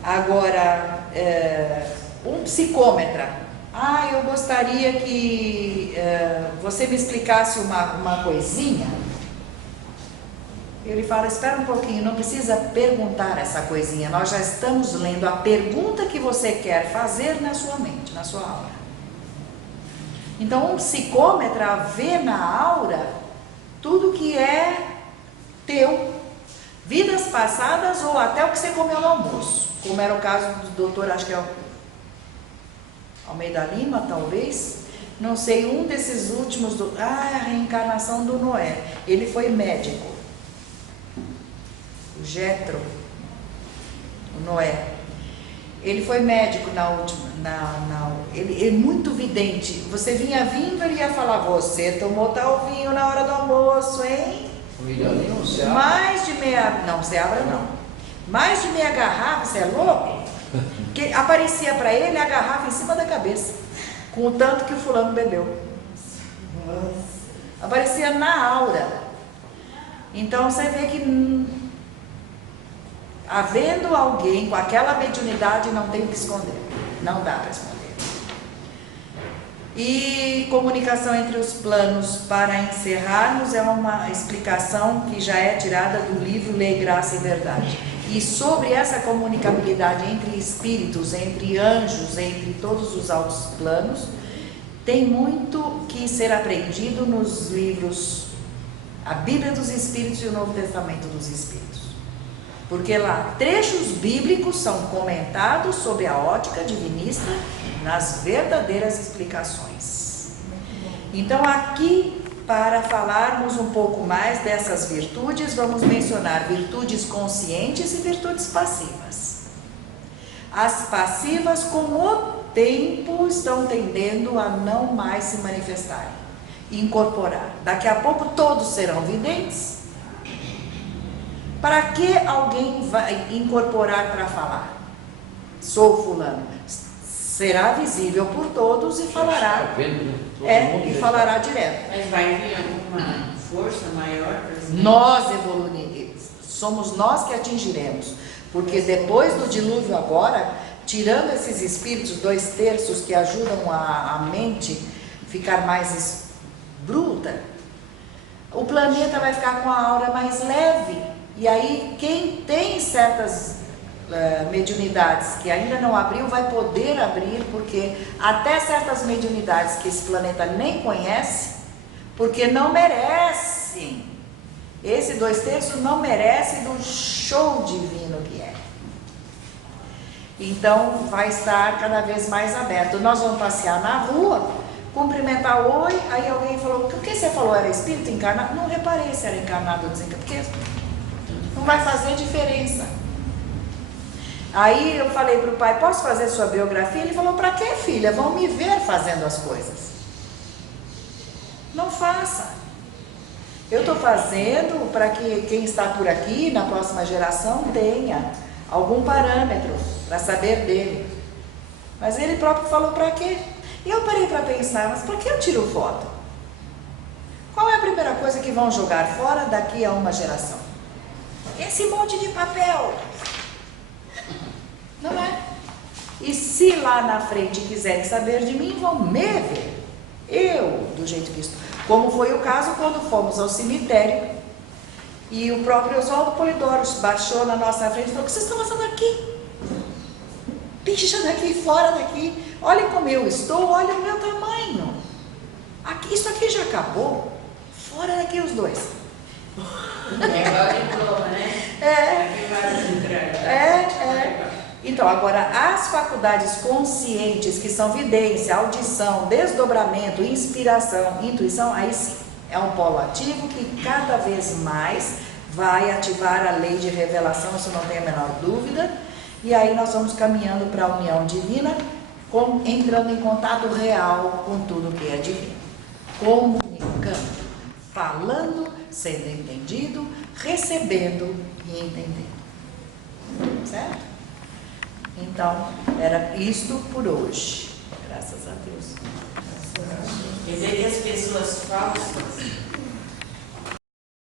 Agora, um psicômetra. Eu gostaria que você me explicasse uma coisinha. Ele fala, espera um pouquinho, não precisa perguntar essa coisinha, nós já estamos lendo a pergunta que você quer fazer na sua mente, na sua aura. Então, um psicômetra vê na aura tudo que é teu, vidas passadas ou até o que você comeu no almoço, como era o caso do doutor, acho que é o Almeida Lima, talvez. não sei, um desses últimos, a reencarnação do Noé. Ele foi médico. O Jetro, o Noé. Ele foi médico na última, ele é muito vidente. Você vinha vindo, ele ia falar, você tomou tal vinho na hora do almoço, hein? Não se abre. Mais de meia, não se abra não. Mais de meia garrafa, você é louco? Que aparecia para ele a garrafa em cima da cabeça, com o tanto que o fulano bebeu. Aparecia na aura. Então você vê que havendo alguém com aquela mediunidade, não tem o que esconder, não dá para esconder. E comunicação entre os planos, para encerrarmos, é uma explicação que já é tirada do livro Lei, Graça e Verdade. E sobre essa comunicabilidade entre espíritos, entre anjos, entre todos os altos planos, tem muito que ser aprendido nos livros, a Bíblia dos Espíritos e o Novo Testamento dos Espíritos. Porque lá trechos bíblicos são comentados sob a ótica divinista nas verdadeiras explicações. Então aqui, para falarmos um pouco mais dessas virtudes, vamos mencionar virtudes conscientes e virtudes passivas. As passivas, com o tempo, estão tendendo a não mais se manifestarem, incorporar. Daqui a pouco todos serão videntes. Para que alguém vai incorporar para falar? Sou fulano. Será visível por todos e falará. E falará direto. Mas vai vir alguma força maior para isso? Nós evoluiremos. Somos nós que atingiremos. Porque depois do dilúvio agora, tirando esses espíritos 2/3 que ajudam a mente ficar mais bruta, o planeta vai ficar com a aura mais leve. E aí quem tem certas mediunidades que ainda não abriu, vai poder abrir, porque até certas mediunidades que esse planeta nem conhece, porque não merecem. Esse 2/3 não merece do show divino que é. Então vai estar cada vez mais aberto. Nós vamos passear na rua, cumprimentar, oi, aí alguém falou, o que você falou, era espírito encarnado? Não reparei se era encarnado ou desencarnado, porque não vai fazer diferença. Aí eu falei para o pai, posso fazer sua biografia? Ele falou, para quê, filha? Vão me ver fazendo as coisas. Não faça. Eu estou fazendo para que quem está por aqui, na próxima geração, tenha algum parâmetro para saber dele. Mas ele próprio falou, para quê? E eu parei para pensar, mas para que eu tiro foto? Qual é a primeira coisa que vão jogar fora daqui a uma geração? Esse monte de papel. Não é? E se lá na frente quiserem saber de mim, vão me ver. Eu, do jeito que estou. Como foi o caso quando fomos ao cemitério e o próprio Oswaldo Polidoro baixou na nossa frente e falou, o que vocês estão fazendo aqui? Deixa daqui, fora daqui. Olhem como eu estou, olha o meu tamanho. Aqui, isso aqui já acabou. Fora daqui os dois. É igual diploma, né? Então, agora, as faculdades conscientes, que são vidência, audição, desdobramento, inspiração, intuição, aí sim, é um polo ativo que cada vez mais vai ativar a lei de revelação, isso não tem a menor dúvida, e aí nós vamos caminhando para a união divina, entrando em contato real com tudo que é divino, comunicando, falando, sendo entendido, recebendo e entendendo. Certo? Então, era isto por hoje. Graças a Deus. Quer dizer que as pessoas falsas